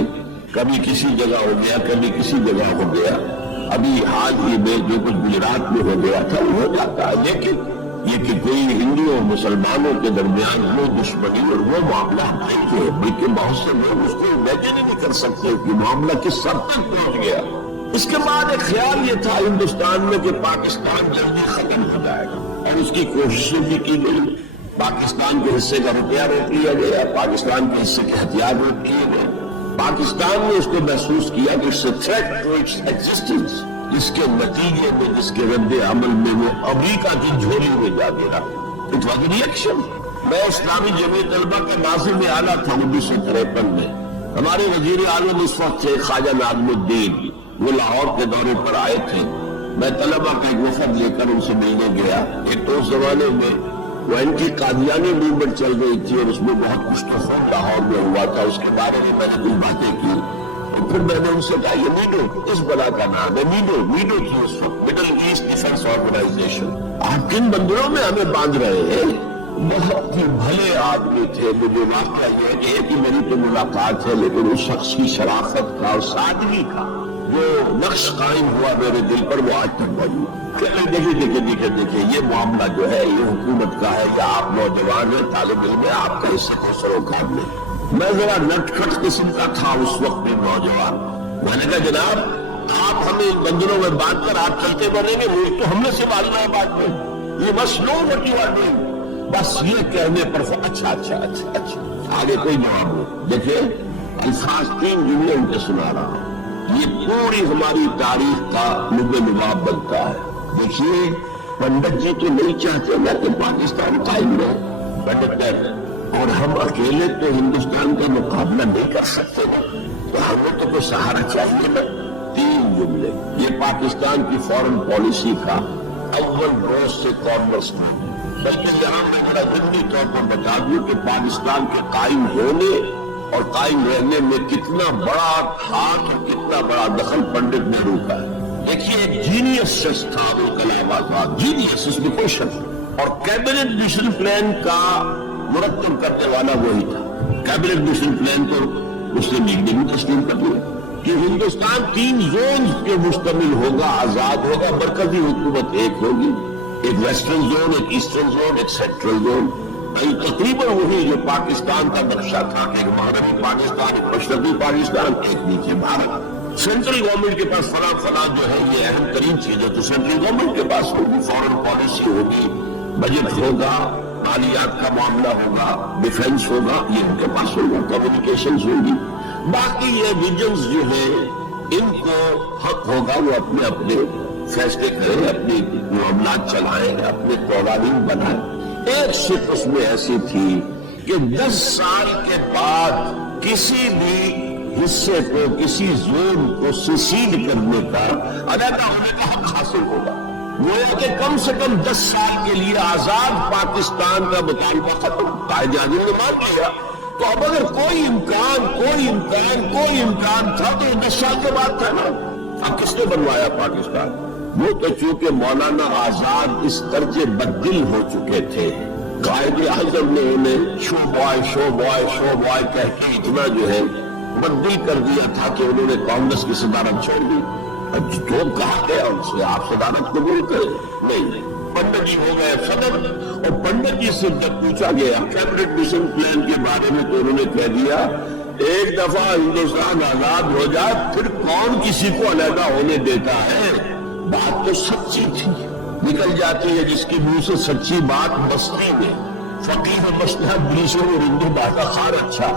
کبھی کسی جگہ ہو گیا، کبھی کسی جگہ ہو گیا. ابھی حال ہی میں جو کچھ گجرات میں ہو گیا تھا وہ ہو جاتا ہے. لیکن یہ کہ کوئی ہندو اور مسلمانوں کے درمیان وہ دشمنی اور وہ معاملہ نہیں ہے، بلکہ بہت سے لوگ اس کو امیجن ہی نہیں کر سکتے کہ معاملہ کس حد تک پہنچ گیا. اس کے بعد ایک خیال یہ تھا ہندوستان میں کہ پاکستان جلدی ختم ہو جائے گا، اور اس کی کوششیں بھی کی گئی. پاکستان کے حصے کا روپیہ روک لیا گیا، پاکستان کے حصے کے ہتھیار روک لیے گئے. پاکستان نے اس کو محسوس کیا کہ اس سے تھریٹ ٹو اٹس ایگزسٹنس، جس کے نتیجے میں، جس کے رد عمل میں وہ امریکہ کی جھولی میں جا گرا. It was an reaction. میں اسلامی جمعیت طلبہ کا ناظم اعلیٰ تھا 1953 میں. ہمارے وزیر اعظم اس وقت تھے خواجہ ناظم الدین، وہ لاہور کے دورے پر آئے تھے. میں طلبہ کا ایک وفد لے کر ان سے ملنے گیا. ایک تو اس زمانے میں وہ اینٹی قادیانی موومنٹ چل رہی تھی اور اس میں بہت کچھ تو خون لاہور میں ہوا تھا. اس کے بارے میں نے کچھ باتیں کی، اور پھر میں نے ان سے کہا یہ میڈو اس بلا کا نام ہے. میڈو تھی اس وقت، مڈل ایسٹ ڈیفنس آرگنائزیشن. آپ کن بندروں میں ہمیں باندھ رہے ہیں؟ بہت ہی بھلے آدمی تھے. مجھے واقعہ یہ ہے کہ ایک ہی میری تو ملاقات ہے، لیکن اس شخص کی شرافت کا اور سادگی کا جو نقش قائم ہوا میرے دل پر وہ آج تک موجود. دیکھیے یہ معاملہ جو ہے یہ حکومت کا ہے یا آپ نوجوان ہیں، طالب علم ہے، آپ کا اس سے کوئی سروکار نہیں. میں ذرا نٹ کھٹ قسم کا تھا اس وقت میں نوجوان. میں نے کہا جناب آپ ہمیں بندروں میں باندھ کر آپ چلتے بڑھیں گے، وہ تو ہم نے سنبھالنا ہے بعد میں. یہ بس لو وٹی والے بس یہ کہنے پر اچھا آگے کوئی جواب نہیں. دیکھیں الفاظ 3 جملے ان کے سنا رہا ہوں، یہ پوری ہماری تاریخ کا لب لباب بنتا ہے۔ دیکھیے پنڈت جی تو نہیں چاہتے نا کہ پاکستان قائم رہے، بٹ اور ہم اکیلے تو ہندوستان کا مقابلہ نہیں کر سکتے نا، تو ہمیں تو کوئی سہارا چاہیے نا۔ 3 جملے، یہ پاکستان کی فورن پالیسی کا اول روز سے کارنر سٹون، بلکہ یہاں میں ذرا ضمنی طور پر بتا دوں کہ پاکستان کے قائم ہونے اور قائم رہنے میں کتنا بڑا ہاتھ اور کتنا بڑا دخل پنڈت نہرو کا ہے۔ دیکھیے ایک جینیس شخص تھا ابو کلام آزاد، جینیس، اس میں کوئی شک نہیں، اور کیبنٹ مشن پلان کا مرتب کرنے والا وہی تھا۔ کیبنٹ مشن پلان کو مسلم لیگ نے بھی تسلیم کر لیا کہ ہندوستان 3 زونز کے مشتمل ہوگا، آزاد ہوگا، مرکزی حکومت ایک ہوگی، ایک ویسٹرن زون، ایک ایسٹرن زون، ایک سینٹرل زون، تقریباً وہی جو پاکستان کا نقشہ تھا، ایک مغربی پاکستان، ایک مشرقی پاکستان، ایک نیچے بھارت۔ سینٹرل گورنمنٹ کے پاس فلاں جو ہے یہ اہم ترین چیز ہے، تو سینٹرل گورنمنٹ کے پاس ہوگی، فورن پالیسی ہوگی، بجٹ ہوگا، مالیات کا معاملہ ہوگا، ڈیفنس ہوگا، یہ ان کے پاس ہوگا، کمیونیکیشنز ہوگی۔ باقی یہ ریجنز جو ہیں ان کو حق ہوگا وہ اپنے اپنے فیصلے کریں، اپنے معاملات چلائیں، اپنے قوانین بنائیں۔ ایک صرف اس میں ایسی تھی کہ 10 سال کے بعد کسی بھی حصے کو، کسی زون کو سیسیڈ کرنے کا، علیحدہ ہونے کا حق حاصل ہوگا۔ گویا کہ کم سے کم 10 سال کے لیے آزاد پاکستان کا مطالبہ ختم، قائد اعظم نے مان لیا۔ تو اب اگر کوئی امکان تھا تو 10 سال کے بعد تھا نا۔ اب کس نے بنوایا پاکستان؟ وہ تو چونکہ مولانا آزاد اس طرز بددل ہو چکے تھے، قائد اعظم نے انہیں شو بوائے کہہ کے اتنا جو ہے بددل کر دیا تھا کہ انہوں نے کانگریس کی صدارت چھوڑ دی۔ اب جو کہا گیا ان سے آپ صدارت قبول کریں، نہیں، پنڈت جی ہو گئے صدر، اور پنڈت جی سے جب پوچھا گیا کیبنٹ مشن پلان کے بارے میں تو انہوں نے کہہ دیا ایک دفعہ ہندوستان آزاد ہو جائے پھر کون کسی کو علیحدہ ہونے دیتا ہے۔ بات تو سچی تھی، نکل جاتی ہے جس کی منہ سے سچی بات بستی میں، فقیر مسئلہ بریشوں اور ہندو دادا خار اچھا،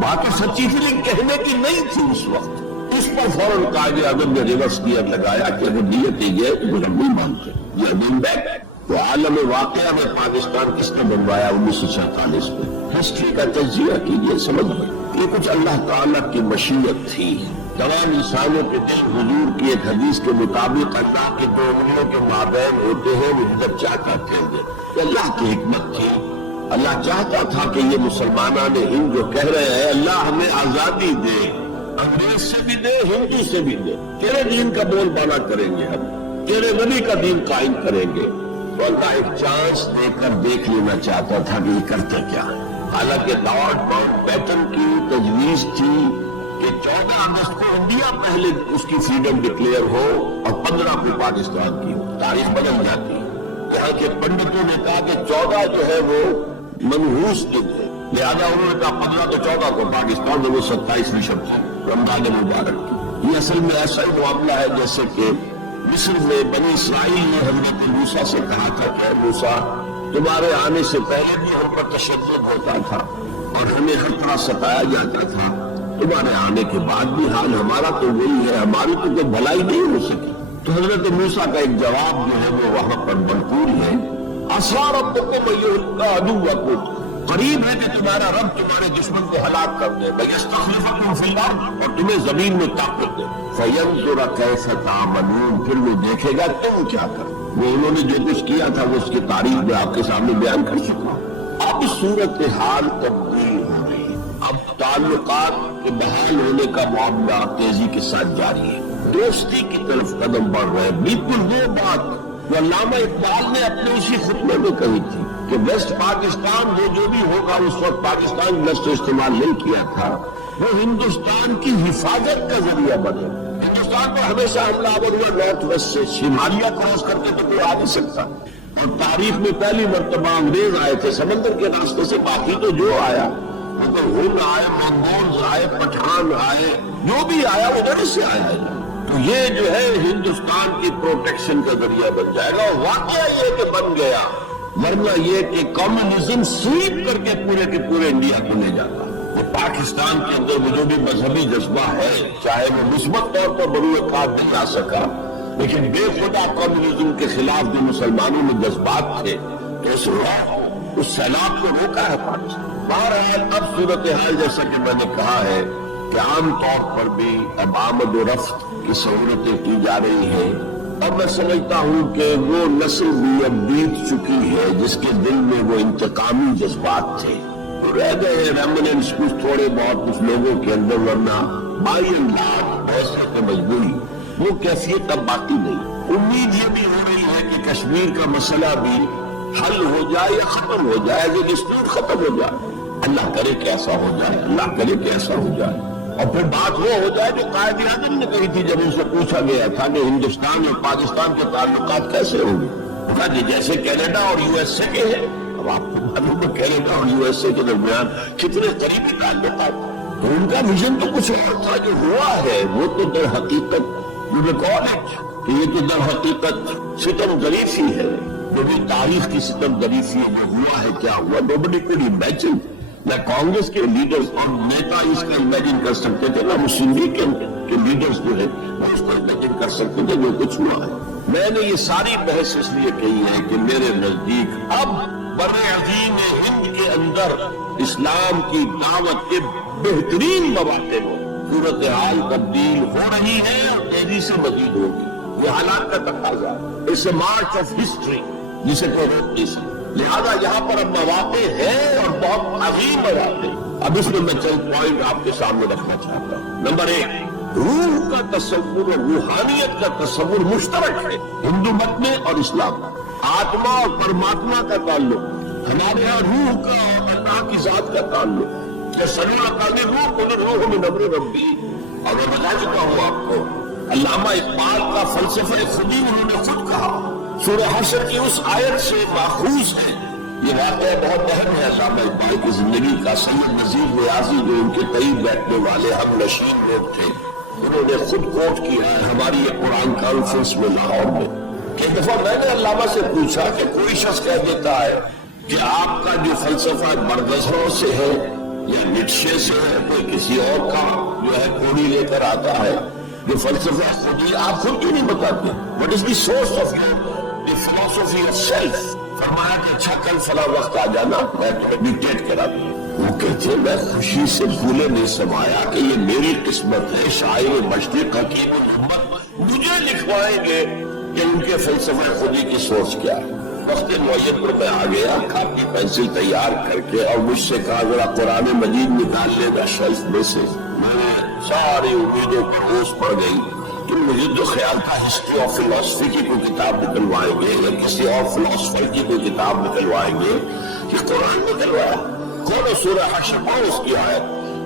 بات تو سچی تھی لیکن کہنے کی نہیں تھی اس وقت۔ اس پر فوراً قائد اعظم نے ریورس گیئر لگایا کہ وہ نیت ہی ہے تو ہم نہیں مانتے، یہ نیم بیک۔ تو عالم واقعہ میں پاکستان کس نے بنوایا 1947 میں؟ ہسٹری کا تجزیہ کیجئے، سمجھ میں یہ کچھ اللہ تعالیٰ کی مشیت تھی۔ تمام انسانوں کے دل حضور کی ایک حدیث کے مطابق اللہ کے 2 انگلیوں کے مابین ہوتے ہیں، وہ جدھر چاہتا پھیر دے، یہ اللہ کی حکمت تھی۔ اللہ چاہتا تھا کہ یہ مسلمانان ہند جو کہہ رہے ہیں اللہ ہمیں آزادی دے، انگریز سے بھی دے، ہندو سے بھی دے، تیرے دین کا بول بالا کریں گے، ہم تیرے نبی کا دین قائم کریں گے، تو اللہ ایک چانس دے کر دیکھ لینا چاہتا تھا کہ یہ کرتے کیا ہے۔ حالانکہ لارڈ ماؤنٹ بیٹن کی تجویز تھی کہ 14 اگست کو انڈیا پہلے اس کی فریڈم ڈکلیئر ہو اور 15 کو پاکستان کی ہو، تاریخ بدل جاتی ہے۔ یہاں کے پنڈتوں نے کہا کہ 14 جو ہے وہ منحوس دن ہے، لہذا انہوں نے کہا 15 تو 14 کو پاکستان میں، وہ 27ویں شب ہے رمضان مبارک کی۔ یہ اصل میں ایسا ہی معاملہ ہے جیسے کہ مصر میں بنی اسرائیل نے حضرت موسیٰ سے کہا تھا کہ موسیٰ تمہارے آنے سے پہلے بھی ہم پر تشدد ہوتا تھا اور ہمیں ہر طرح ستایا جاتا تھا، تمہارے آنے کے بعد بھی حال ہمارا تو وہی ہے، ہماری تو کوئی بھلائی نہیں ہو سکی۔ تو حضرت موسیٰ کا ایک جواب جو ہے وہ وہاں پر منقول ہے، عَصَىٰ رَبُّكُمْ أَن يُهْلِكَ عَدُوَّكُمْ، قریب ہے کہ تمہارا رب تمہارے دشمن کو ہلاک کر دے، وَيَسْتَخْلِفَكُمْ فِي الْأَرْضِ، اور تمہیں زمین میں طاقت دے، فَيَنْظُرَ كَيْفَ تَعْمَلُونَ، پھر وہ دیکھے گا تم کیا کرو۔ وہ انہوں نے جو کچھ کیا تھا وہ اس کی تاریخ میں آپ کے سامنے بیان کر چکا۔ اب صورتحال تبدیل ہو رہی ہے، اب تعلقات کے بحال ہونے کا معاملہ تیزی کے ساتھ جاری ہے، دوستی کی طرف قدم بڑھ رہے ہیں۔ بالکل وہ بات جو علامہ اقبال نے اپنے اسی خطبے میں کہی تھی کہ ویسٹ پاکستان وہ جو بھی ہوگا، اس وقت پاکستان لفظ استعمال نہیں کیا تھا، وہ ہندوستان کی حفاظت کا ذریعہ بنے۔ ہندوستان پر ہمیشہ حملہ آور ہوا نارتھ ویسٹ سے، شمالیہ کراس کرتے تو کوئی آ نہیں سکتا، اور تاریخ میں پہلی مرتبہ انگریز آئے تھے سمندر کے راستے سے، باقی تو جو آیا مگر ہند آئے، منگولز آئے، پٹھان آئے، جو بھی آیا وہ ادھر سے آیا ہے۔ تو یہ جو ہے ہندوستان کی پروٹیکشن کا ذریعہ بن جائے گا، اور واقعہ یہ کہ بن گیا، ورنہ یہ کہ کمیونزم سویپ کر کے پورے انڈیا کو لے جاتا، کہ پاکستان کے اندر وہ جو بھی مذہبی جذبہ ہے، چاہے وہ مثبت طور پر بروئے کار نہیں آ سکا، لیکن بے خدا کمیونزم کے خلاف جو مسلمانوں میں جذبات تھے، تو اس سیلاب کو روکا ہے پاکستان۔ بہرحال اب صورتحال جیسا کہ میں نے کہا ہے کہ عام طور پر بھی اب آمد و رفت کی سہولتیں کی جا رہی ہیں، اب میں سمجھتا ہوں کہ وہ نسل بھی اب بیت چکی ہے جس کے دل میں وہ انتقامی جذبات تھے، تو رہ گئے ہیں ریمننٹس کچھ تھوڑے بہت کچھ لوگوں کے اندر، ورنہ بائی اینڈ لارج بہت سے مجبوری وہ کیفیت اب باقی نہیں۔ امید یہ بھی ہو رہی ہے کہ کشمیر کا مسئلہ بھی حل ہو جائے یا ختم ہو جائے، یہ ڈسپیوٹ ختم ہو جائے، اللہ کرے کہ ایسا ہو جائے، اللہ کرے کہ ایسا ہو جائے، اور پھر بات وہ ہو جائے جو قائد اعظم نے کہی تھی جب ان سے پوچھا گیا تھا کہ ہندوستان اور پاکستان کے تعلقات کیسے ہوں گے، کہا کہ جیسے کینیڈا اور یو ایس اے کے ہیں۔ اب آپ کو معلوم ہے کینیڈا اور یو ایس اے کے درمیان کتنے قریبی تعلقات، تو ان کا ویژن تو کچھ اور تھا، جو ہوا ہے وہ تو در حقیقت کہ یہ تو در حقیقت ستم ظریفی ہے، جو بھی تاریخ کی ستم ظریفی ہے، وہ ہوا ہے کیا ہوا، nobody could imagine۔ نہ کانگریس کے لیڈرز اور نیتا اس کا امیجن کر سکتے تھے، نہ مسلم لیگ کے لیڈرز جو ہے وہ اس کو امیجن کر سکتے تھے جو کچھ ہوا ہے۔ میں نے یہ ساری بحث اس لیے کہی ہے کہ میرے نزدیک اب بر عظیم ہند کے اندر اسلام کی دعوت کے بہترین مواقع میں صورتحال تبدیل ہو رہی ہے اور تیزی سے مزید ہوگی، یہ حالات کا تقاضا ہے، اس مارچ آف ہسٹری جسے کوئی روک نہیں سکتا۔ لہذا یہاں پر اب مواقع ہیں اور بہت عظیم مواقع۔ اب اس میں میں چند پوائنٹ آپ کے سامنے رکھنا چاہتا ہوں۔ نمبر 1، روح کا تصور اور روحانیت کا تصور مشترک ہے ہندو مت میں اور اسلام میں۔ آتما اور پرماتما کا تعلق، ہمارے یہاں روح کا اور اللہ کی ذات کا تعلق، روح من امر ربی، اور میں بتا چکا ہوں آپ کو علامہ اقبال کا فلسفہ خودی انہوں نے خود کہا، سورہ حشر کی اس آیت سے ماخوذ ہے۔ یہ واقعہ بہت اہم ہے علامہ اقبال کی زندگی کا۔ سید نذیر نیازی جو ان کے قریب بیٹھنے والے ہم نشین لوگ تھے، انہوں نے خود کوٹ کیا ہے ہماری یہ قرآن کانفرنس میں لاہور میں کہ ایک دفعہ میں نے علامہ سے پوچھا کہ کوئی شخص کہہ دیتا ہے کہ آپ کا جو فلسفہ برگزروں سے ہے یا نٹشے سے ہے، کوئی کسی اور کا جو ہے کوڑی لے کر آتا ہے، جو فلسفہ خودی آپ خود کیوں نہیں بتاتے؟ What is the source of the philosophy of self؟ فرمایا کہ اچھا کل فلاں وقت آ جانا، میں تمہیں ڈکٹیٹ کرا دوں۔ وہ کہتے میں خوشی سے بھولے نہیں سمایا کہ یہ میری قسمت ہے، شاعر مشرق حکیم الامت مجھے لکھوائیں گے کہ ان کے فلسفہ خودی کی سورس کیا ہے۔ وقت معین پر میں آ گیا کاپی پینسل تیار کر کے، اور مجھ سے کہا ذرا قرآن مجید نکال لے گا شیلف میں سے۔ میں نے ساری امیدوں پر روز پڑ گئی کہ مجھے جو خیال تھا ہسٹری آف فلاسفی کی کوئی کتاب نکلوائیں گے یا کسی اور فلاسفر کی کوئی کتاب نکلوائیں گے، کہ قرآن نکلوایا۔ کھولو سورہ حشر پڑھو اس کی آیت،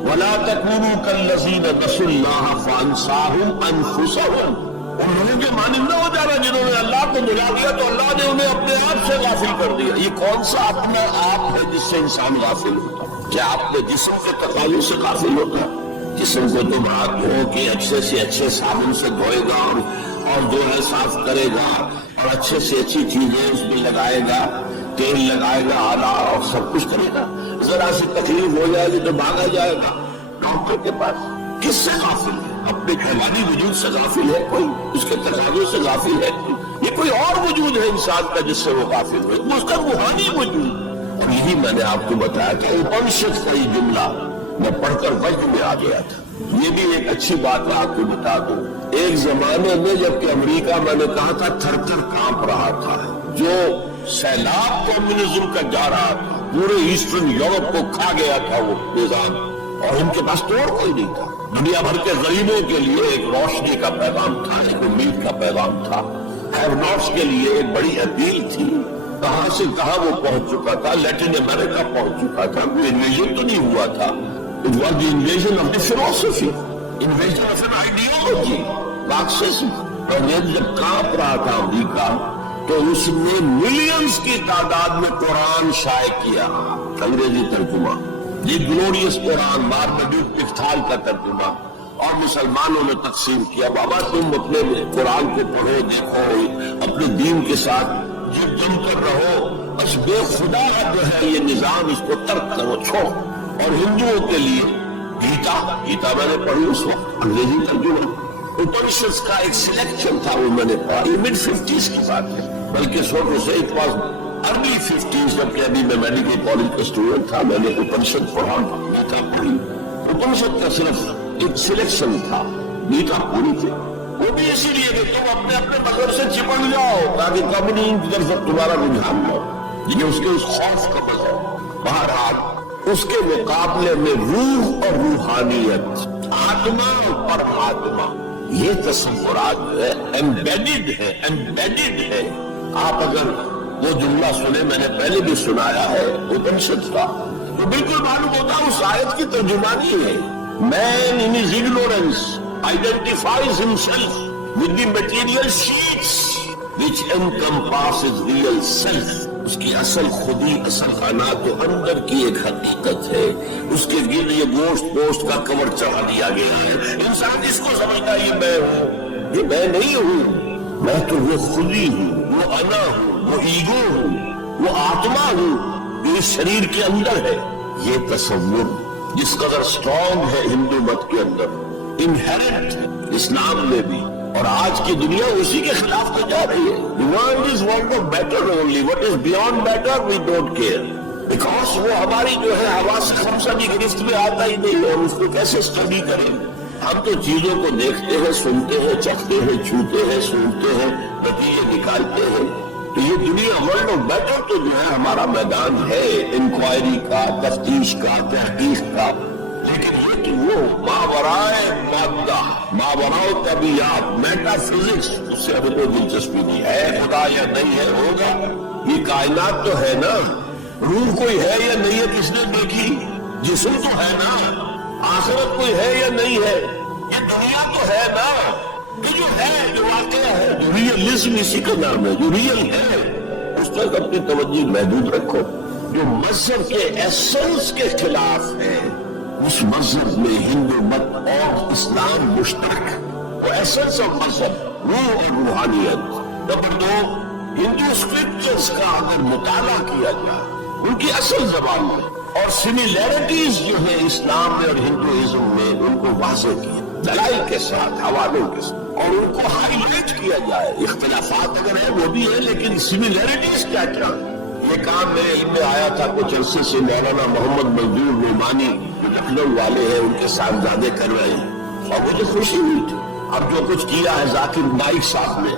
وَلَا تَكُونُوا كَالَّذِينَ نَسُوا اللَّهَ فَأَنسَاهُمْ أَنفُسَهُمْ۔ ان لوگوں کے مانندہ ہو جانا جنہوں نے اللہ کو بھلا دیا تو اللہ نے انہیں اپنے آپ سے غافل کر دیا۔ یہ کون سا اپنا آپ ہے جس سے انسان غافل ہوتا ہے؟ کیا اپنے جسم کے تقاضوں سے غافل ہوتا ہے؟ جسم کو تو بات ہو کہ اچھے سے اچھے صابن سے دھوئے گا اور جو ہے صاف کرے گا، اور اچھے سے اچھی چیزیں اس میں لگائے گا، تیل لگائے گا، آلہ اور سب کچھ کرے گا۔ ذرا سی تکلیف ہو جائے گی تو بھاگا جائے گا ڈاکٹر کے پاس۔ کس سے غافل ہے؟ اپنے حیوانی وجود سے غافل ہے کوئی؟ اس کے تقاضوں سے غافل ہے کوئی؟ یہ کوئی اور وجود ہے انسان کا جس سے وہ غافل ہوئے، وہ اس کا روحانی وجود۔ اور یہی میں نے آپ کو بتایا کہ اپنشد کا یہ جملہ میں پڑھ کر وجد میں آ گیا تھا۔ یہ بھی ایک اچھی بات ہے آپ کو بتا دوں، ایک زمانے میں جبکہ امریکہ میں نے کہا تھا تھر تھر کانپ رہا تھا، جو سیلاب کمیونزم کا جا رہا تھا، پورے ایسٹرن یورپ کو کھا گیا تھا وہ نظام، اور ان کے پاس توڑ کوئی نہیں تھا۔ دنیا بھر کے غریبوں کے لیے ایک روشنی کا پیغام تھا، ایک امید کا پیغام تھا، ہیو ناٹس کے لیے ایک بڑی اپیل تھی۔ کہاں سے کہاں وہ پہنچ چکا تھا، لیٹن امریکہ پہنچ چکا تھا، کوئی انویژن تو نہیں ہوا تھا۔ It was the invasion of the philosophy, invasion of an ideology, Marxism۔ اور یہ جب کانپ رہا تھا امریکہ تو اس نے ملینز کی تعداد میں قرآن شائع کیا، انگریزی ترجمہ، یہ گلوریس قرآن، مارمڈیوک پفتال کا ترجمہ، اور مسلمانوں نے تقسیم کیا۔ بابا تم اپنے قرآن کو پڑھو، دیکھو، اپنے دین کے ساتھ جم کر رہو، بس بے خدا جو ہے یہ نظام اس کو ترک کرو، چھوڑو۔ اور ہندوؤں کے لیے گیتا میں نے پڑھی اس وقت انگریزی ترجمہ، اپنشد کا ایک سلیکشن تھا وہ میں نے پڑھا، یہ mid 50s کی بات ہے، بلکہ سو تو سے it was early 50s، جبکہ ابھی میں میڈیکل کالج کا اسٹوڈنٹ تھا، میں نے اپنشد پڑھا، گیتا پڑھی۔ اپنشد کا صرف ایک سلیکشن تھا، گیتا پوری تھی، وہ بھی اسی لیے کہ تم اپنے اپنے مذہب سے چپک جاؤ تاکہ کمیونزم کی طرف تمہارا رجحان ہو، یہ اس کے اس خوف کا وجہ ہے۔ بہرحال اس کے مقابلے میں روح اور روحانیت، آتما اور پرماتما، یہ تصورات جو ہے ایمبیڈڈ ہے۔ آپ اگر وہ جملہ سنے، میں نے پہلے بھی سنایا ہے اپنشد کا، تو بالکل معلوم ہوتا اس آیت کی ترجمانی ہے۔ Man in his ignorance identifies himself with the material sheets which encompasses real self۔ اس کی اصل خودی، اصل انا تو اندر کی ایک حقیقت ہے، اس کے گرد یہ گوشت کا کور چڑھا دیا گیا ہے۔ انسان جس کو سمجھتا ہے یہ میں ہوں، یہ میں نہیں ہوں، میں تو وہ خودی ہوں، وہ انا ہوں، وہ ایگو ہوں، وہ آتما ہوں جو اس شریر کے اندر ہے۔ یہ تصور جس قدر اسٹرانگ ہے ہندو مت کے اندر، انہیرنٹ ہے اسلام میں بھی، اور آج کی دنیا اسی کے خلاف تو جا رہی ہے۔ The world is world of better only. What is beyond better we don't care. Because وہ ہماری جو ہے حواس خمسہ کی گرفت میں آتا ہی نہیں ہے، ہم اس کو کیسے اسٹڈی کریں؟ ہم تو چیزوں کو دیکھتے ہیں، سنتے ہیں، چکھتے ہیں، چھوتے ہیں، سنتے ہیں، نتیجے نکالتے ہیں۔ تو یہ دنیا ورلڈ آف بیٹر تو جو ہے ہمارا میدان ہے انکوائری کا، تفتیش کا، تحقیق کا، لیکن یہ کہ وہ ماورائے مادہ، ماورائے طبیعت، میٹا فزکس، اس سے ہمیں کوئی دلچسپی نہیں ہے، خدا یا نہیں ہے، ہوگا۔ یہ کائنات تو ہے نا، روح کوئی ہے یا نہیں ہے کس نے دیکھی؟ جسم تو ہے نا، آخرت کوئی ہے یا نہیں ہے؟ یہ دنیا تو ہے نا، یہ جو ہے، جو واقعہ ہے، جو ریئلزم اسی کا نام ہے، جو ریئل ہے، اس تک اپنی توجہ محدود رکھو۔ جو مذہب کے ایسنس کے خلاف ہے، اس مذہب میں ہندو مت اور اسلام مشترک، وہ ایسنس آف مذہب، روح اور روحانیت۔ نمبر 2، ہندو اسکرپچرز کا اگر مطالعہ کیا جائے ان کی اصل زبان میں، اور سملیرٹیز جو ہے اسلام میں اور ہندوازم میں، ان کو واضح کیا دلائل کے ساتھ، حوالوں کے ساتھ، اور ان کو ہائی لائٹ کیا جائے۔ اختلافات اگر ہیں وہ بھی ہے، لیکن سملیرٹیز کیا کیا؟ یہ کام میرے علم میں آیا تھا کچھ عرصے سے، مولانا محمد منظور نعمانی جو لکھنؤ والے ہیں، ان کے صاحبزادے کر رہے ہیں، اور مجھے خوشی ہوئی تھی۔ اب جو کچھ کیا ہے ذاکر نائک صاحب نے،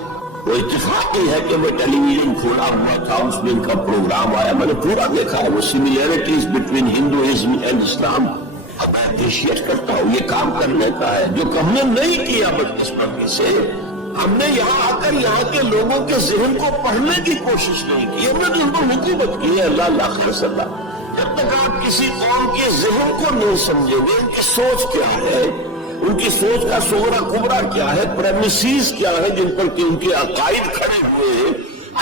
وہ اتفاقی ہے کہ میں ٹیلی ویژن کھولا ہوا تھا، اس میں ان کا پروگرام آیا، میں نے پورا دیکھا ہے، وہ سملیرٹیز بٹوین ہندوازم اینڈ اسلام۔ اب میں اپریشیٹ کرتا ہوں، یہ کام کرنے کا ہے جو ہم نے نہیں کیا بدقسمتی سے۔ ہم نے یہاں آ کر یہاں کے لوگوں کے ذہن کو پڑھنے کی کوشش نہیں کی، ہم نے تو ان پر حکومت کی ہے۔ اللہ خیر صلی اللہ، جب تک آپ کسی قوم کے ذہن کو نہیں سمجھیں گے، ان کی سوچ کیا ہے، ان کی سوچ کا صغرا کبرا کیا ہے، پریمیسز کیا ہے جن پر کہ ان کے عقائد کھڑے ہوئے ہیں،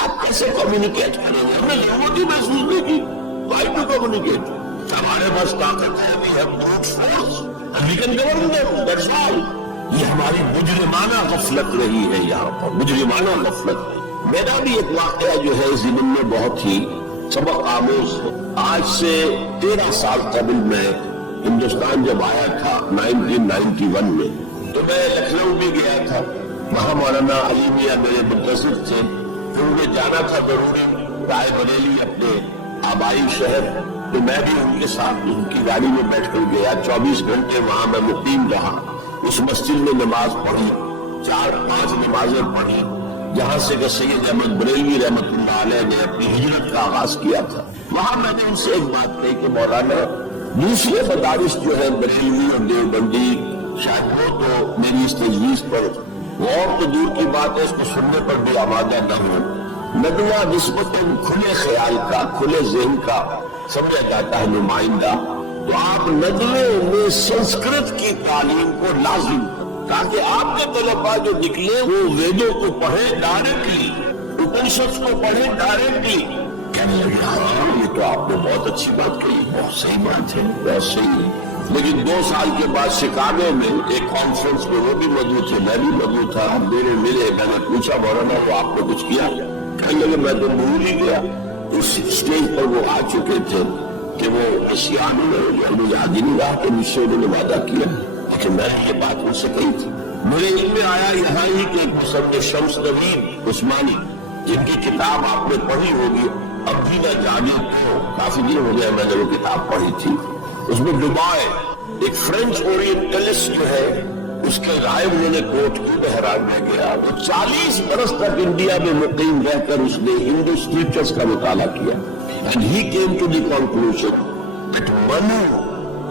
آپ کیسے کمیونیکیٹ کریں گے؟ ہم نے ضرورت ہی محسوس نہیں کی، وائی ٹو کمیونیکیٹ؟ ہمارے پاس طاقت ہے، we have brute force, and we can govern them, that's all۔ یہ ہماری مجرمانہ غفلت رہی ہے، یہاں پر مجرمانہ غفلت۔ میرا بھی ایک واقعہ جو ہے ضمن میں بہت ہی سبق آموز ہے۔ آج سے 13 سال قبل میں ہندوستان جب آیا تھا 1991 میں، تو میں لکھنؤ بھی گیا تھا، وہاں مولانا علی میاں میرے منتظر تھے، پھر انہیں جانا تھا ضروری رائے بریلی اپنے آبائی شہر، تو میں بھی ان کے ساتھ ان کی گاڑی میں بیٹھ کر گیا۔ 24 گھنٹے وہاں میں مقیم رہا، اس مسجد میں نماز پڑھی، 4-5 نمازیں پڑھی، جہاں سے کہ سید احمد بریلوی رحمۃ اللہ علیہ نے اپنی ہجرت کا آغاز کیا تھا۔ وہاں میں نے ان سے ایک بات کہی کہ مولانا دوسرے مدارس جو ہے بریلوی اور دیوبندی، شاید وہ تو میری اس تجویز پر غور تو دور کی بات ہے، اس کو سننے پر بھی آمادہ نہ ہو۔ ندوہ نسبتاً کھلے خیال کا، کھلے ذہن کا سمجھا جاتا ہے نمائندہ، تو آپ ندوے میں سنسکرت کی تعلیم کو لازم، تاکہ آپ کے طلباء جو نکلے وہ ویدوں کو پڑھیں ڈائریکٹلی، اپنشد کو پڑھیں ڈائریکٹلی۔ کہنے لگے ہاں یہ تو آپ نے بہت اچھی بات کہی، بہت صحیح بات ہے، بہت صحیح ہے۔ لیکن 2 سال کے بعد شکاگو میں ایک کانفرنس میں وہ بھی موجود تھے، میں بھی موجود تھا، ہم دونوں ملے، میں نے پوچھا مولانا وہ آپ نے کچھ کیا؟ کہنے لگے میں تو بھول ہی گیا۔ اس اسٹیج پر وہ آ چکے تھے کہ وہ عصیان میں مجھے یاد ہی نہیں رہا کہ مجھ سے انہوں نے وعدہ کیا، لیکن میں نے یہ بات ان سے کہی تھی۔ میرے علم میں آیا یہاں ہی کہ ایک مصنف شمس نوید عثمانی، جن کی کتاب آپ نے پڑھی ہوگی اب بھی نہ جاگے تو، کافی دن ہو گیا میں نے وہ کتاب پڑھی تھی، اس میں ڈبائے ایک فرینچ اورینٹلسٹ جو ہے اس کے رائے انہوں نے کوٹ کی، میں حیران رہ گیا۔ وہ 40 برس تک انڈیا میں مقیم رہ کر اس نے ہندو اسکرپچرز کا مطالعہ کیا، and he came to the conclusion that Manu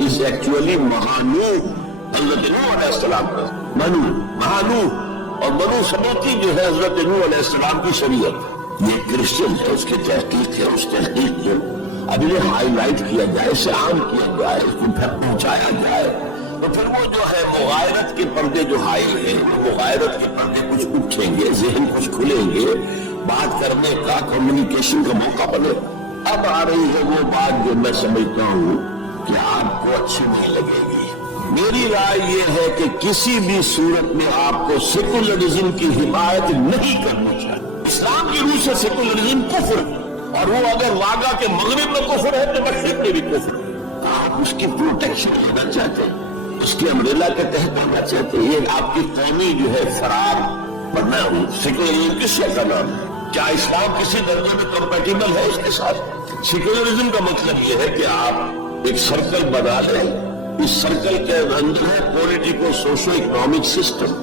is actually Mahanu، حضرت نوح علیہ السلام کا منو، مہانو، اور منو سبوتی جو ہے حضرت نوح علیہ السلام کی شریعت۔ یہ کرسچن ہے، اس کی تحقیق ہے، اس تحقیق کو اب انہیں ہائی لائٹ کیا جائے، اسے عام کیا جائے، اس کو پہنچایا جائے، تو پھر وہ جو ہے مغایرت کے پردے جو حائل ہیں، وہ مغایرت کے پردے کچھ اٹھیں گے، ذہن کچھ کھلیں گے، بات کرنے کا، کمیونیکیشن کا موقع بنے۔ اب آ رہی ہے وہ بات جو میں سمجھتا ہوں کہ آپ کو اچھی نہیں لگے گی۔ میری رائے یہ ہے کہ کسی بھی صورت میں آپ کو سیکولرزم کی حمایت نہیں کرنی چاہیے۔ اسلام کی روح سے سیکولرزم کفر ہے، اور وہ اگر واگا کے مغرب میں کفر ہے تو مشرق میں بھی کفر ہے۔ آپ اس کی پروٹیکشن لینا چاہتے ہیں، اس کے امبریلا کے تحت آنا چاہتے ہیں، یہ آپ کی قومی جو ہے فرار بننا ہوں۔ سیکولرزم کس شے کا نام ہے؟ کیا اسلام کسی درجے میں کمپیٹیبل ہے اس کے ساتھ؟ سیکولرزم کا مطلب یہ ہے کہ آپ ایک سرکل بنا لیں، اس سرکل کے اندر ہے پولیٹیکو سوشو اکنامک سسٹم،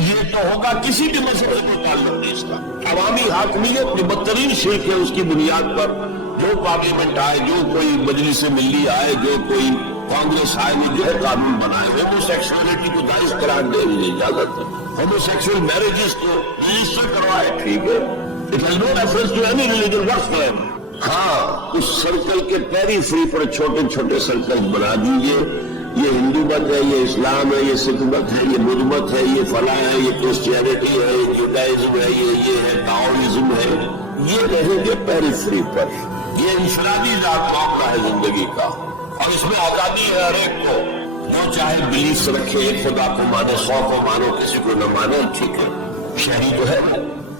یہ تو ہوگا کسی بھی مسئلے کو تعلق نہیں اس کا۔ عوامی حاکمیت جو بدترین شرک ہے، اس کی بنیاد پر جو پارلیمنٹ آئے، جو کوئی مجلس ملی آئے، جو کوئی کانگریس آئے، وہ جو ہے قانون بنائے، ہومو سیکسولیٹی کو جائز قرار دے دی اجازت ہے، ہومو سیکسول میرجز کو رجسٹر کروائے، ٹھیک ہے، it has no reference to any religion whatsoever. ہاں، اس سرکل کے پیری فری پر چھوٹے چھوٹے سرکل بنا دیجئے، یہ ہندو مت ہے، یہ اسلام ہے، یہ سکھ مت ہے، یہ بدھ مت ہے، یہ فلاں ہے، یہ کرسچینٹی ہے، یہ جوڈائزم ہے، یہ ہے ٹاؤزم ہے، یہ رہیں گے پیری فری پر۔ یہ انفرادی ذات معاملہ ہے زندگی کا، اور اس میں آزادی ہے ہر ایک کو، جو چاہے بلیف رکھے، ایک خدا کو مانے، 100 کو مانو، کسی کو نہ مانے، ٹھیک ہے، شہری تو ہے،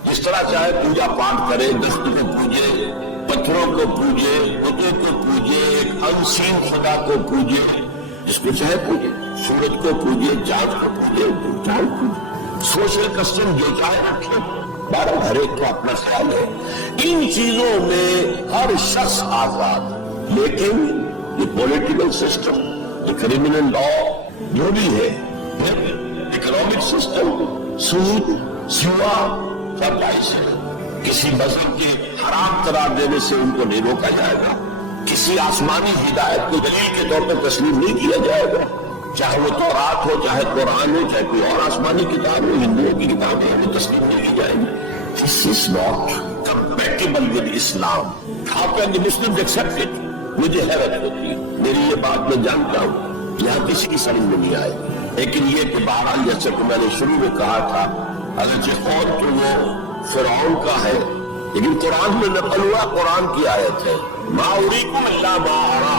جس طرح چاہے پوجا پاٹ کرے، درخت کو پوجے، پتھروں کو پوجے، بتوں کو پوجے، ایک انسین خدا کو پوجے، جس کو چاہے پوجے، سورج کو پوجے، چاند کو پوجے، چاند پوجے، سوشل کسٹم جو چاہے رکھے، بارہ ہر ایک کو اپنا خیال ہے۔ ان چیزوں میں ہر شخص آزاد، لیکن یہ پولیٹیکل سسٹم، یہ کریمنل لا جو بھی ہے، اکنامک سسٹم، سود، سوا، سب جائز ہے۔ کسی مذہب کے حرام قرار دینے سے ان کو نہیں روکا جائے گا، کسی آسمانی ہدایت کو دلیل کے طور پر تسلیم نہیں کیا جائے گا، چاہے وہ تورات ہو، چاہے قرآن ہو، چاہے کوئی اور آسمانی کتاب ہو، ہندوؤں کی کتاب ہے، وہ تسلیم نہیں کی جائے گی۔ This is not compatible with Islam. How can the Muslims accept it? مجھے حیرت ہوتی ہے، میری یہ بات میں جانتا ہوں یہاں کسی کی سمجھ میں نہیں آئے، لیکن یہ کہ بہرحال جیسے کہ میں نے شروع میں کہا تھا، اگرچہ قول تو وہ فرعون کا ہے، لیکن قرآن میں نقل ہوا قرآن کی آیت ہے، ما اریکم الا ما ارا،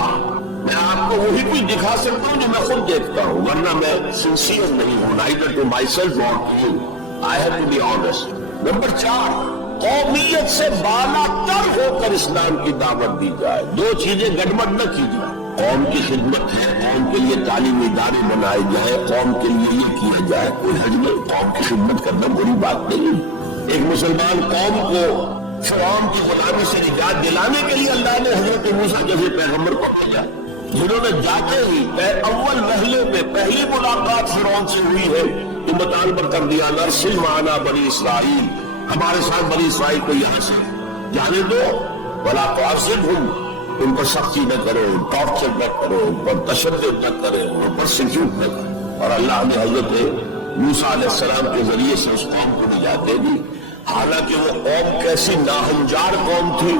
میں آپ کو وہی کچھ دکھا سکتا ہوں جو میں خود دیکھتا ہوں، ورنہ میں سنسیئر نہیں ہوں، neither to myself or to you. I have to be honest. Number 4، قومیت سے بالا تر ہو کر اسلام کی دعوت دی جائے، دو چیزیں گڑبڑ نہ کی جائے، قوم کی خدمت ہے، قوم کے لیے تعلیمی ادارے بنائے جائے، قوم کے لیے یہ کیا جائے، کوئی حرج نہیں، قوم کی خدمت کرنا بری بات نہیں۔ ایک مسلمان قوم کو فرعون کی غلامی سے نجات دلانے کے لیے اللہ نے حضرت موسیٰ جیسے پیغمبر کو بھیجا، جنہوں نے جاتے ہی اول وہلے میں پہلی ملاقات فرعون سے ہوئی ہے تو مطالبہ کر دیا، نرسل معنا بنی اسرائیل، ہمارے ساتھ بنی اسرائیل کو یہاں سے جانے دو، ولا تعذبہم، ان پر سختی نہ کرو، ٹارچر نہ کرو، ان پر تشدد نہ کرو، ان پر سیکیورٹ نہ کرو، اور اللہ نے حضرت موسیٰ علیہ السلام کے ذریعے سے اس قوم کو نجات دے دی۔ حالانکہ وہ قوم کیسی ناہنجار قوم تھی،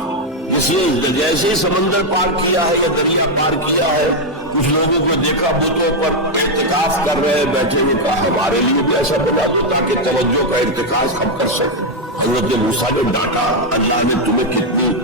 جیسے ہی سمندر پار کیا ہے یا دریا پار کیا ہے، کچھ لوگوں کو دیکھا بتوں پر اعتکاف کر رہے بیٹھے ہوئے، کہا ہمارے لیے بھی ایسا بنا دو تاکہ توجہ کا ارتکاز ہم کر سکیں۔ حضرت موسیٰ نے ڈانٹا، اللہ نے تمہیں کتنی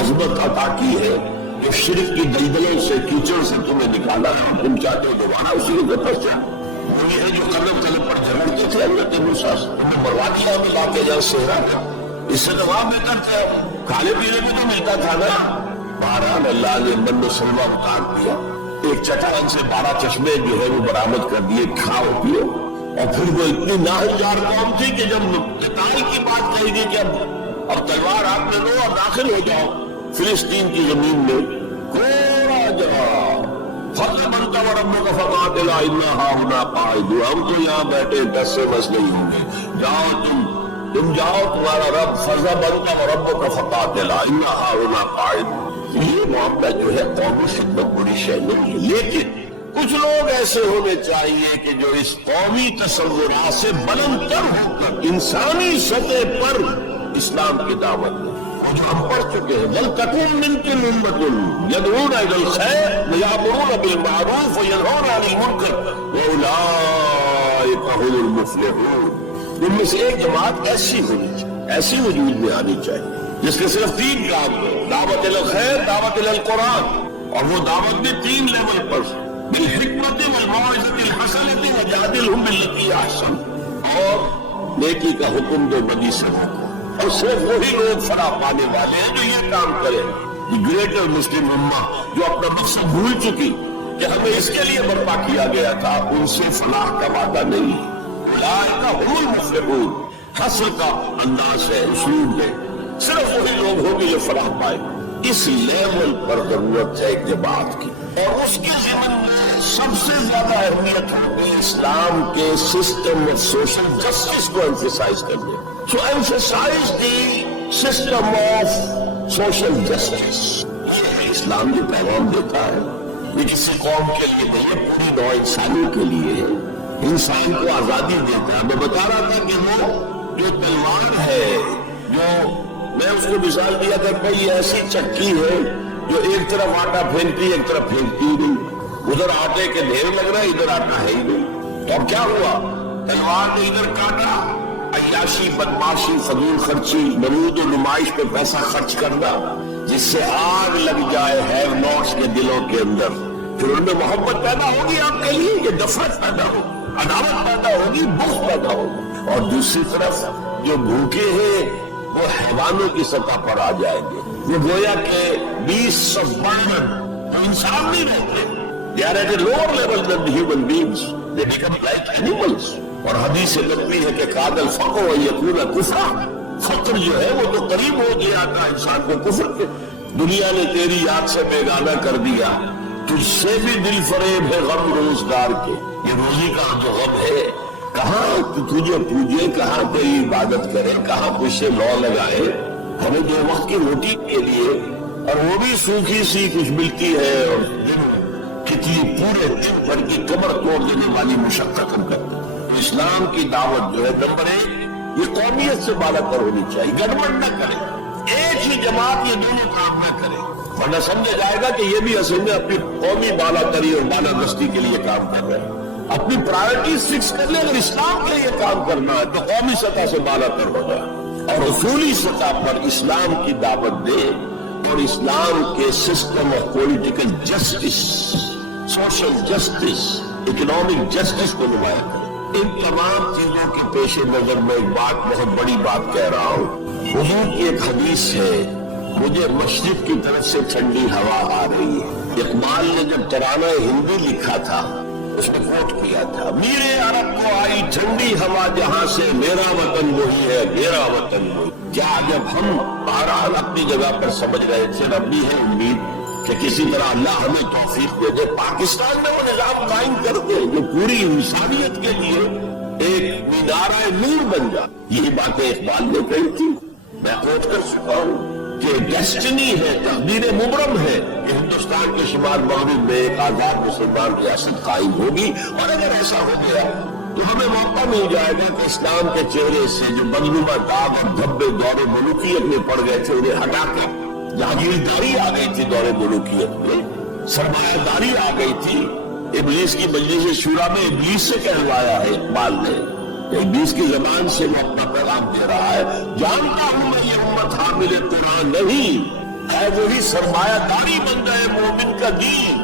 عظمت عطا کی ہے، جو شرک کی دلدلوں سے، کیچڑ سے تمہیں نکالا ہے، تم چاہتے ہو دوبارہ اسی کے پس جائے۔ وہ یہ ہے جو قلم قلم پر جھگڑتے تھے حضرت موسیٰ سے، تمہیں مروا دیا ہمیں لا کے جہاں صحرا کا، اس سے تو وہاں بہتر تھا، کھانے پینے میں تو ملتا تھا نا، بہرحال اللہ نے من و سلوہ کاٹ دیا، ایک چٹان سے 12 چشمے جو ہے وہ برآمد کر دیے، کھاؤ پیو۔ اور پھر وہ اتنی ناہنجار قوم تھی کہ جب قتال کی بات کہی گئی کہ اب تلوار ہاتھ میں لو اور داخل ہو جاؤ فلسطین کی زمین میں، کوڑا جاؤ فضل بنتا و ربوں کا فقاتلا انا ہاہنا قاعدون، ہم تو یہاں بیٹھے 10 سے بس نہیں ہوں گے، جاؤ تم جاؤ، تمہارا رب فضل بنتا و ربوں کا فقاتلا انا ہاہنا قاعدون۔ یہ معاملہ جو ہے قومی خدمت بڑی شے نہیں ہے، لیکن کچھ لوگ ایسے ہونے چاہیے کہ جو اس قومی تصورات سے بلند تر ہو کر انسانی سطح پر اسلام کی دعوت دیں، وہ جو ہم پڑھ چکے ہیں وَلْتَكُن مِّنكُمْ أُمَّةٌ يَدْعُونَ إِلَى الْخَيْرِ وَيَأْمُرُونَ بِالْمَعْرُوفِ وَيَنْهَوْنَ عَنِ الْمُنكَرِ وَأُولَٰئِكَ هُمُ الْمُفْلِحُونَ۔ ان میں سے ایک جماعت ایسی ہونی چاہیے، ایسی وجود میں آنی چاہیے جس کے صرف 3 کام ہو، دعوت الی الخیر، دعوت الی القرآن، اور وہ دعوت بھی 3 لیول پر، بالحکمت والموعظۃ الحسنۃ وجادلھم باللتی ہی احسن، اور نیکی کا حکم دو، بدی سے روکو۔ اور صرف وہی لوگ فلاح پانے والے ہیں جو یہ کام کریں۔ دی گریٹر مسلم امہ جو اپنا مقصد بھول چکی کہ ہمیں اس کے لیے برپا کیا گیا تھا، ان سے فلاح کا وعدہ نہیں ہے۔ اولئک ھم المفلحون، حصر کا انداز ہے، اسلوب ہے، صرف وہی لوگ ہوں گے جو فلاح پائیں۔ اس لیول پر ضرورت ہے ایک جماعت کی، اور اس کے ضمن میں سب سے زیادہ اہمیت ہوگی اسلام کے سسٹم آف سوشل جسٹس کو ایمفیسائز کرنے۔ So emphasize the system of social justice۔ یہ ہے اسلام جو پیغام دیتا ہے، یہ کسی قوم کے لیے نہیں، پوری نوع انسانوں کے لیے ہے، انسان کو آزادی دیتا ہے۔ میں بتا رہا تھا کہ وہ جو تلوار ہے، جو میں اس کو مثال دیا کرتا ہوں، یہ ایسی چکی ہے جو ایک طرف آٹا پھینکتی ایک طرف پھینکتی نہیں، ادھر آٹے کے ڈھیر لگ رہا ہے، ادھر آٹا ہے ہی نہیں۔ تو اب کیا ہوا؟ تلوار نے ادھر کاٹا، عیاشی، بدماشی، فضول خرچی، نمود و نمائش پہ پیسہ خرچ کرنا، جس سے آگ لگ جائے ہیو نوٹس کے دلوں کے اندر، پھر ان میں محبت پیدا ہوگی آپ کے لیے، یہ نفرت پیدا ہوگی، عداوت پیدا ہوگی، بغض پیدا ہوگی۔ اور دوسری طرف جو بھوکے ہیں وہ حیوانوں کی سطح پر آ جائیں گے، وہ گویا کہ 20 سبان جو انسان نہیں رہتے، they are at a lower level than the human beings, they become like animals۔ اور حدیث نبوی ہے کہ قاد الفقر یکون کفرا، فقر جو ہے وہ تو قریب ہو گیا تھا انسان کو کفر کے۔ دنیا نے تیری یاد سے بیگانہ کر دیا، تجھ سے بھی دل فریب ہے غم روزگار کے، یہ روزی کا جو غم ہے، کہاں تجھے پوجے، کہاں کوئی عبادت کرے، کہاں کچھ سے لو لگائے، ہمیں 2 وقت کی روٹی کے لیے، اور وہ بھی سوکھی سی کچھ ملتی ہے، اور کتنی پورے دن بھر کی کمر توڑ دینے والی مشقت ہم کرتے ہیں۔ اسلام کی دعوت جو ہے نمبر 1 یہ قومیت سے بالا تر ہونی چاہیے، گڑبڑ نہ کرے، ایک ہی جماعت یہ دونوں کام نہ کرے، ورنہ سمجھا جائے گا کہ یہ بھی اصل میں اپنی قومی بالا تری اور بالا دستی کے لیے کام کر رہے ہیں۔ اپنی پرائرٹیز فکس کر لیں، اگر اسلام کے لیے کام کرنا ہے تو قومی سطح سے بالا تر ہوگا، اور اصولی سطح پر اسلام کی دعوت دے، اور اسلام کے system of political justice, social justice, economic justice کو نمایاں کرے۔ ان تمام چیزوں کے پیش نظر میں ایک بات، بہت بڑی بات کہہ رہا ہوں۔ حضور کی ایک حدیث ہے، مجھے مشرق کی طرف سے ٹھنڈی ہوا آ رہی ہے۔ اقبال نے جب ترانہ ہندی لکھا تھا اس میں کوٹ کیا تھا، میرے عرب کو آئی ٹھنڈی ہوا جہاں سے، میرا وطن وہی ہے، میرا وطن وہی۔ کیا جب ہم بہرحال اپنی جگہ پر سمجھ رہے تھے، اپنی ہے امید کہ کسی طرح اللہ ہمیں توفیق دے دے، پاکستان میں وہ نظام قائم کر دے جو پوری انسانیت کے لیے ایک مینارہ نور بن جائے۔ یہی باتیں اقبال نے کہی تھی، میں کوٹ کر چکا ہوں کہ ڈیسٹنی ہے، تقدیر مبرم ہے کہ ہندوستان کے شمال مغرب میں ایک آزاد مسلمان ریاست قائم ہوگی، اور اگر ایسا ہو گیا تو ہمیں موقع مل جائے گا کہ اسلام کے چہرے سے جو بدنما داغ اور دھبے دور ملوکیت میں پڑ گئے تھے انہیں ہٹا کر جاگیرداری آ گئی تھی، دور ملوکیت میں سرمایہ داری آ گئی تھی۔ ابلیس کی مجلس شورا میں ابلیس سے کہلوایا ہے اقبال نے، ابلیس کی زبان سے وہ اپنا پیغام دے رہا ہے، جانتا ہوں میں یہ امت حامل قرآن نہیں ہے، وہی سرمایہ داری بن گئے مومن کا دین،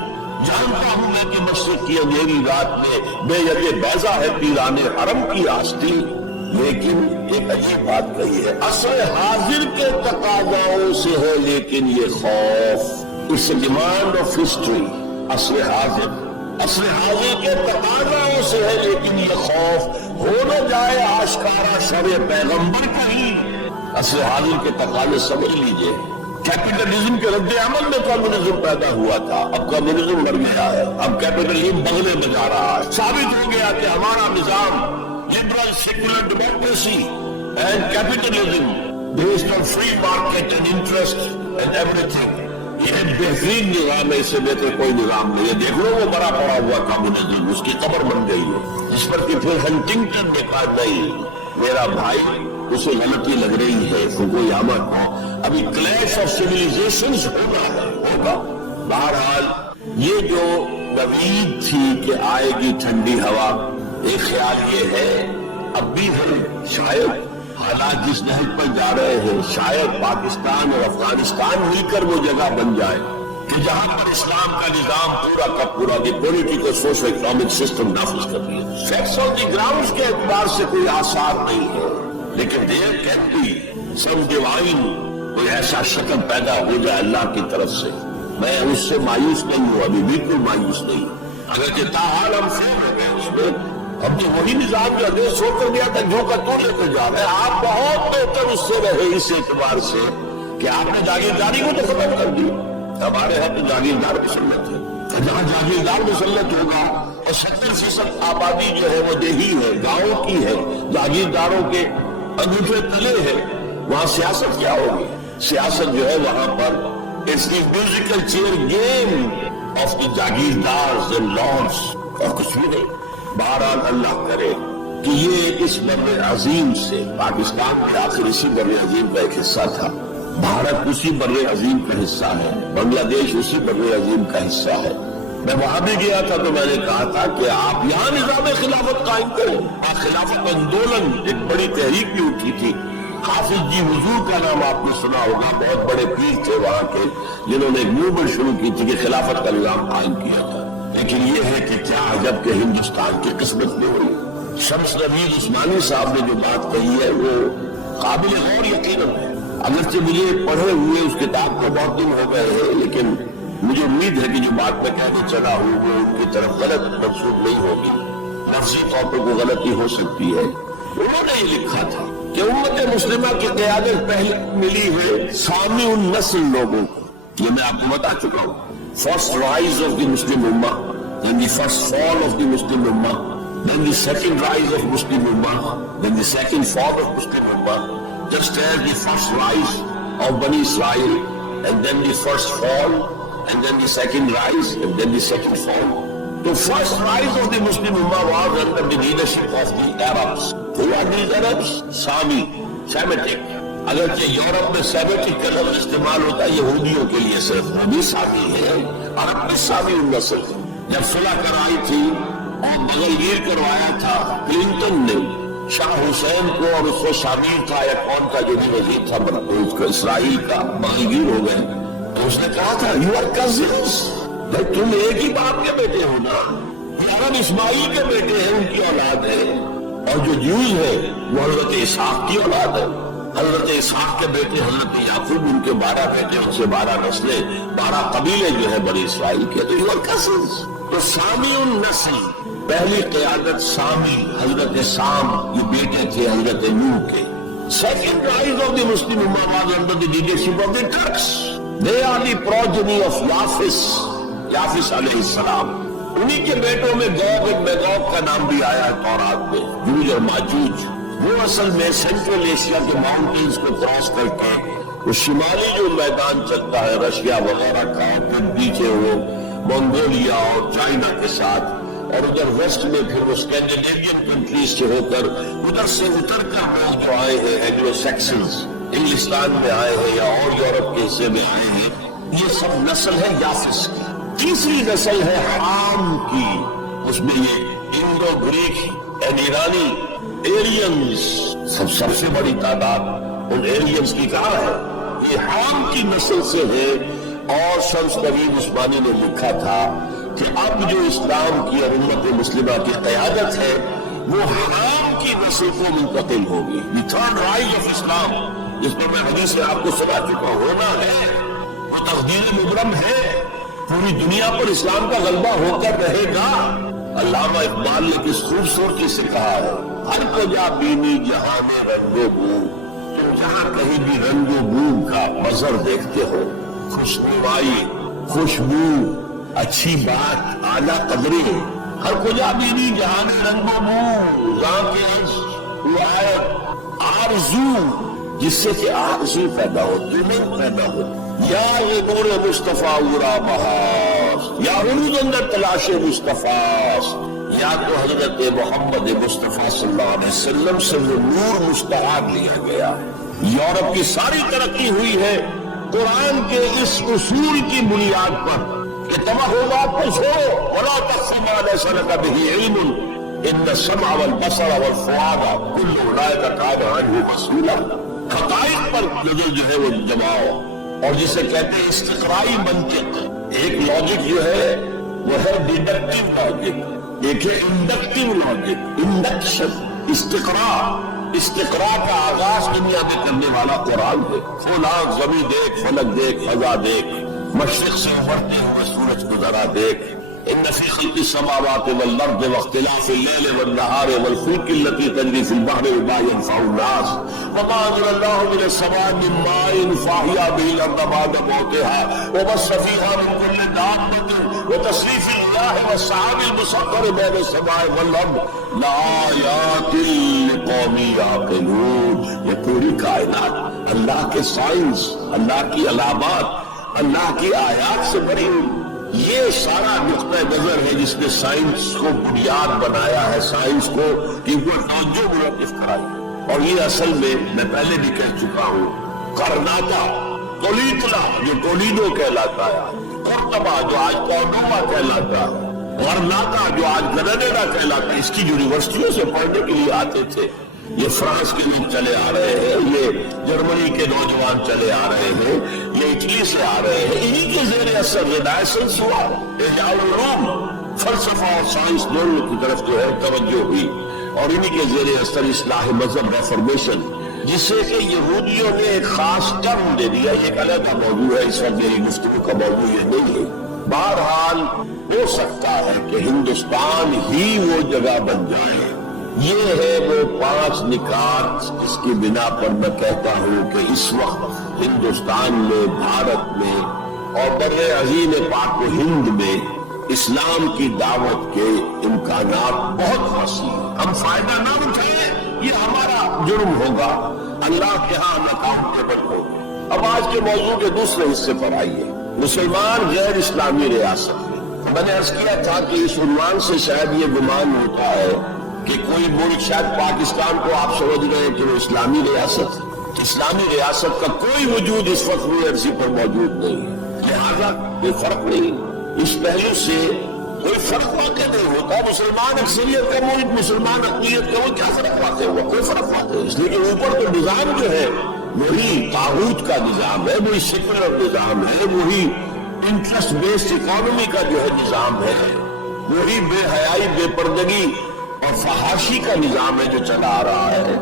جانتا ہوں میں کہ مشرق کی اندھیری رات میں بے یقے بیضا ہے پیران حرم کی آستین۔ لیکن ایک عجیب بات کہی ہے، عصر حاضر کے تقاضاؤں سے ہے لیکن یہ خوف، It's a demand of history. عصر حاضر کے تقاضاؤں سے ہے، لیکن یہ خوف ہو نہ جائے آشکارا شر پیغمبر کا ہی۔ عصر حاضر کے تقاضے سمجھ لیجئے، کیپٹلزم کے رد عمل میں کمیونزم پیدا ہوا تھا، اب کمیونزم مر گیا ہے، اب کیپٹلزم بغلے میں جا رہا ہے۔ ثابت ہو گیا کہ ہمارا نظام liberal secular democracy and capitalism based on free market and interest and every thing, یہ بہترین نظام ہے، اس سے بہتر کوئی نظام نہیں ہے۔ دیکھ لو وہ بڑا پڑا ہوا کمیونزم، اس کی قبر بن گئی ہے، جس پر کہ پھر ہنٹنگٹن نے کہا نہیں میرا بھائی اسے غلطی لگ رہی ہے، فوکویاما کو ابھی کلیش آف سیویلائزیشنز ہوگا۔ بہرحال یہ جو امید تھی کہ آئے گی ٹھنڈی ہوا، ایک خیال یہ ہے اب بھی ہم شاید حالات جس نہج پر جا رہے ہیں، شاید پاکستان اور افغانستان مل کر وہ جگہ بن جائے کہ جہاں پر اسلام کا نظام پورا کا پورا دی پولیٹیکل سوشل اکنامک سسٹم نافذ کر دیا۔ فیکٹس آن دی گراؤنڈز کے اعتبار سے کوئی آثار نہیں ہے، لیکن there can be some divine, کوئی ایسا شکل پیدا ہو جائے اللہ کی طرف سے۔ میں اس سے مایوس نہیں ہوں، ابھی بالکل مایوس نہیں، اگرچہ تاحال ہم فیل ہو گئے اس میں۔ ہم تو وہی نظام جو حدیث سوچ کر دیا تھا جو کا تو لے کر جا رہے ہیں، آپ بہت بہتر اس سے رہے اس اعتبار سے کہ آپ نے جاگیرداری کو تو ختم کر دی۔ ہمارے ہاں تو جاگیردار مسلط ہے، جہاں جاگیردار مسلط ہوگا اور 70% آبادی جو ہے وہ دیہی ہے، گاؤں کی ہے، جاگیرداروں کے انگوٹھے تلے ہے، وہاں سیاست کیا ہوگی؟ سیاست جو ہے وہاں پر it's the musical chair game of the jagirdars and lords, اور کچھ بھی نہیں۔ بہرحال اللہ کرے کہ یہ اس بر عظیم سے، پاکستان میں آخر اسی بر عظیم کا ایک حصہ تھا، بھارت اسی بر عظیم کا حصہ ہے، بنگلہ دیش اسی بر عظیم کا حصہ ہے۔ میں وہاں بھی گیا تھا تو میں نے کہا تھا کہ آپ یہاں نظام خلافت قائم کریں۔ خلافت آندولن ایک بڑی تحریک بھی اٹھی تھی، حافظ جی حضور کا نام آپ نے سنا ہوگا، بہت بڑے پیر تھے وہاں کے جنہوں نے ایک موومنٹ شروع کی تھی کہ خلافت کا نظام قائم کیا تھا۔ لیکن یہ ہے کہ کیا عجب کہ ہندوستان کی قسمت میں ہوئی۔ شمس نوید عثمانی صاحب نے جو بات کہی ہے وہ قابل غور یقیناً ہے، اگرچہ مجھے پڑھے ہوئے اس کتاب کو بہت دن ہو گئے ہیں، لیکن مجھے امید ہے کہ جو بات میں کہنے چلا ہوں وہ ان کی طرف غلط منسوخ نہیں ہوگی، لفظی طور پر کوئی غلطی ہو سکتی ہے۔ انہوں نے یہ لکھا تھا کہ امت مسلمہ کی قیادت پہلے ملی ہے سامع النسل لوگوں کو، یہ میں آپ کو بتا چکا ہوں۔ First rise of the Muslim Ummah, then the first fall of the Muslim Ummah, then the second rise of Muslim Ummah, then the second fall of Muslim Ummah, just as the first rise of Bani Israel, and then the first fall, and then the second rise, and then the second fall. The first rise of the Muslim Ummah was under the leadership of the Arabs. Who are these Arabs? Sami, Semitic. اگرچہ Europe میں Semitic کا لفظ استعمال ہوتا ہے یہودیوں کے لیے، صرف وہ بھی سامی ہے، عرب بھی سامی النسل ہے۔ جب صلح کرائی تھی اور بغل گیر کروایا تھا کلنٹن نے شاہ حسین کو، اور اس کو شامل تھا یا کون کا جو بھی وزیر تھا اسرائیل کا، بغل گیر ہو گئے، تو اس نے کہا تھا یو آر کزنس، بھائی تم ایک ہی باپ کے بیٹے ہو نا، ہم اسماعیل کے بیٹے ہیں، ان کی اولاد ہے، اور جو جیوز ہے وہ حضرت اسحاق کی اولاد ہے، حضرت اسحاق کے بیٹے حضرت یعقوب، ان کے 12 بیٹے، ان سے 12 نسلیں، 12 قبیلے جو ہے بنی اسرائیل کے، تو یہ کزنز۔ تو سامی النسل، پہلی قیادت سامی، حضرت سام، یہ بیٹے تھے حضرت نوح کے۔ Second rise of the Muslim ummah was under the leadership of the Turks, they are the progeny of Yafis علیہ السلام، انہی کے بیٹوں میں گوگ اور میگوگ کا نام بھی آیا ہے تورات میں، جوج اور ماجوج۔ وہ اصل میں سینٹرل ایشیا کے ماؤنٹینز کو کراس کر کے وہ شمالی جو میدان چلتا ہے رشیا وغیرہ کا، پھر پیچھے وہ منگولیا اور چائنا کے ساتھ، اور ادھر ویسٹ میں پھر وہ اسکینڈینیوین کنٹریز سے ہو کر ادھر سے اتر کر لوگ جو آئے ہیں اینگلو سیکسنز، انگلستان میں آئے ہیں یا اور یورپ کے حصے میں آئے ہیں، یہ سب نسل ہے یافس کی۔ تیسری نسل ہے حام کی، اس میں یہ انڈو گریک اینڈ ایرانی ایرینز، سب سے بڑی تعداد ان ایرینز کی کہاں ہے، یہ حام کی نسل سے ہے۔ اور شمس نوید عثمانی نے لکھا تھا کہ اب جو اسلام کی اور امت مسلمہ کی قیادت ہے وہ حام کی نسل کو منتقل ہوگی۔ دی تھرڈ رائز آف اسلام، جس پر میں حدیث سے آپ کو سنا چکا ہونا ہے، وہ تقدیر مبرم ہے، پوری دنیا پر اسلام کا غلبہ ہو کر رہے گا۔ علامہ اقبال نے کس خوبصورتی سے کہا ہے، ہر کجا بینی جہان رنگ و بو، تم جہاں کہیں بھی رنگ و بو کا منظر دیکھتے ہو، خوشنمائی، خوشبو، اچھی بات، اعلیٰ قدری، ہر کجا بینی جہان رنگ و بو، ذاکر آرزو، جس سے کہ آرزو پیدا ہو، دلیں پیدا ہو، یا یہ نور مصطفیٰ اورا بہاس، یا عروج اندر تلاش مصطفیٰ، یا تو حضرت محمد مصطفیٰ صلی اللہ علیہ وسلم سے وہ نور مستعار لیا گیا۔ یورپ کی ساری ترقی ہوئی ہے قرآن کے اس اصول کی بنیاد پر کہ تباہ ہو واپس ہو، وَلَا تَقْفُ مَا لَيْسَ لَكَ بِهِ عِلْمٌ إِنَّ السَّمْعَ وَالْبَصَرَ وَالْفُؤَادَ كُلُّ أُولَٰئِكَ كَانَ عَنْهُ مَسْئُولًا۔ حقائق پر نظر جو ہے وہ جماؤ، اور جسے کہتے ہیں استقرائی منطق۔ ایک لاجک جو ہے وہ ہے ڈیڈکٹیو لاجک، ایک ہے انڈکٹیو لاجک، انڈکشن، استقراء کا آغاز دنیا میں کرنے والا قرآن ہے۔ فلاں زمین دیکھ، فلک دیکھ، فضا دیکھ، مشرق سے ابھرتے ہوئے سورج کو ذرا دیکھ، ان فی خلق السماوات والارض واختلاف الليل والنهار والفلك التي تجري في البحر بما ينفع الناس وما انزل الله من السماء من ماء فاحيا به الارض بعد موتها وبث فيها من كل دابة وتصريف الرياح والسحاب المسخر بين السماء والارض لآيات لقوم يعقلون۔ یہ پوری کائنات اللہ کے سائنس، اللہ کی علامات، اللہ کی آیات سے بھری ہوئی، یہ سارا نقطہ نظر ہے جس نے سائنس کو بنیاد بنایا ہے، سائنس کو کیونکہ توجہ منعقد کرائی۔ اور یہ اصل میں پہلے بھی کہہ چکا ہوں، کرناٹا، تولیتلا جو تولیدو کہلاتا ہے، قرطبہ جو آج کورڈوبا کہلاتا ہے، غرناطہ جو آج گرناڈا کہلاتا ہے، اس کی یونیورسٹیوں سے پڑھنے کے لیے آتے تھے۔ یہ فرانس کے لوگ چلے آ رہے ہیں، یہ جرمنی کے نوجوان چلے آ رہے ہیں، یہ اٹلی سے آ رہے ہیں، انہی کے زیر اثر رینیسانس ہوا، احیاء العلوم، فلسفہ اور سائنس دونوں کی طرف جو ہے توجہ ہوئی، اور انہی کے زیر اثر اصلاح مذہب ریفارمیشن، جس سے کہ یہودیوں نے ایک خاص ٹرم دے دیا۔ یہ ایک علیحدہ موضوع ہے، اس وقت میری گفتگو کا موضوع یہ نہیں ہے۔ بہرحال ہو سکتا ہے کہ ہندوستان ہی وہ جگہ بن جائے۔ یہ ہے وہ 5 نکات جس کی بنا پر میں کہتا ہوں کہ اس وقت ہندوستان میں، بھارت میں اور بر عظیم پاک و ہند میں اسلام کی دعوت کے امکانات بہت وسیع ہیں۔ ہم فائدہ نہ اٹھائیں یہ ہمارا جرم ہوگا، اللہ کے ہاں اکاؤنٹیبل ہوگا۔ اب آج کے موضوع کے دوسرے حصے پر آئیے، مسلمان غیر اسلامی ریاست ہے۔ میں نے عرض کیا تھا کہ اس عنوان سے شاید یہ گمان ہوتا ہے کہ کوئی ملک، شاید پاکستان کو آپ سمجھ رہے ہیں کہ وہ اسلامی ریاست ہے۔ اسلامی ریاست کا کوئی وجود اس وقت روئے عرصی پر موجود نہیں ہے، لہذا کوئی فرق نہیں۔ اس پہلو سے کوئی فرق واقع نہیں ہوتا۔ مسلمان اکثریت کا ملک، مسلمان اقلیت کا وہ کیا فرق واقع ہوا؟ کوئی فرق واقع نہیں، اس لیے کہ اوپر تو نظام جو ہے وہی طاغوت کا نظام ہے، وہی سیکولر نظام ہے، وہی انٹرسٹ بیسڈ اکانومی کا جو ہے نظام ہے، وہی بے حیائی، بے پردگی اور فحاشی کا نظام ہے جو چلا آ رہا ہے،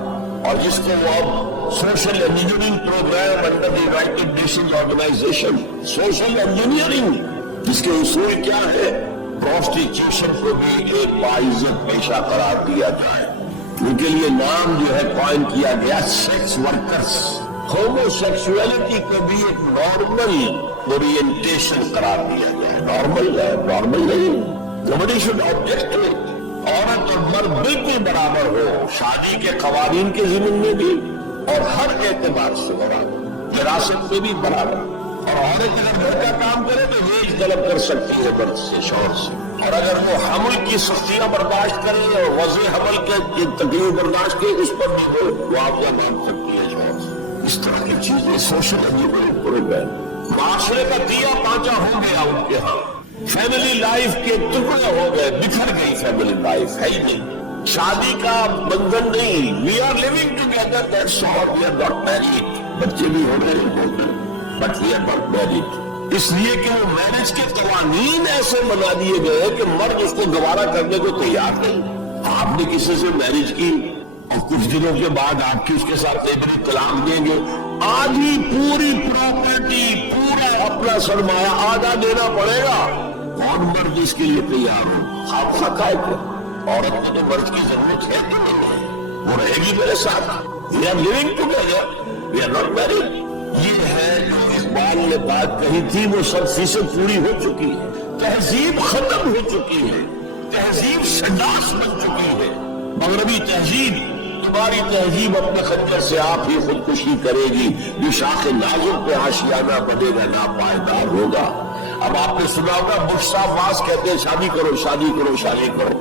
اور جس کو وہ اب social engineering programme under the United Nations Organisation, social engineering, جس کے اصول کیا ہے؟ پروسٹیچیوشن کو بھی ایک باعزت پیشہ قرار دیا جائے، ان کے لیے نام جو ہے قائم کیا گیا سیکس ورکرز۔ ہومو سیکسولیٹی کو بھی ایک نارمل اورینٹیشن قرار دیا گیا ہے۔ نارمل ہے، نارمل نہیں، nobody should object to it. عورت اور مرد بالکل برابر ہو، شادی کے قوانین کے ضمن میں بھی اور ہر اعتبار سے برابر، وراثت میں بھی برابر۔ اور عورت اگر گھر کا کام کرے تو ویج طلب کر سکتی ہے مرد سے، شوہر سے، اور اگر وہ حمل کی سختیاں برداشت کرے اور وضع حمل کے تکلیف برداشت کے، اس پر بھی وہ معاوضہ مانگ سکتی ہے شوہر سے۔ اس طرح کی چیزیں سوشل انجینئرنگ پروگرام، معاشرے کا دیا پانچا ہو گیا ان کے ہاں، فیملی لائف کے ٹکڑے ہو گئے، بکھر گئی فیملی لائف، ہے ہی نہیں، شادی کا بندھن نہیں۔ We are living together, that's all, we are not married, بچے بھی ہو رہے ہیں but we are not married, اس لیے کہ وہ میرج کے قوانین ایسے بنا دیے گئے کہ مرد اس کو گوارا کرنے کو تیار نہیں۔ آپ نے کسی سے میرج کی اور کچھ دنوں کے بعد آپ کی اس کے ساتھ لیبری طلاق دیں گے، آدھی پوری پراپرٹی، پورا اپنا سرمایہ آدھا دینا پڑے گا۔ کون مرد اس کے لیے تیار ہو؟ خواب خائے کو عورت کو تو مرد کی ضرورت ہے کہ نہیں ہے، وہ رہے گی میرے ساتھ، we are living together, we are not married. یہ ہے جو اقبال نے بات کہی تھی، وہ 100% پوری ہو چکی ہے۔ تہذیب ختم ہو چکی ہے، تہذیب سنڈاس بن چکی ہے۔ مغربی تہذیب، تمہاری تہذیب اپنے خنجر سے آپ ہی خودکشی کرے گی، جو شاخ نازک پہ آشیانہ بنے گا ناپائیدار ہوگا۔ اب آپ نے سنا ہوگا بش صاحب واز کہتے ہیں شادی کرو شادی کرو شادی کرو،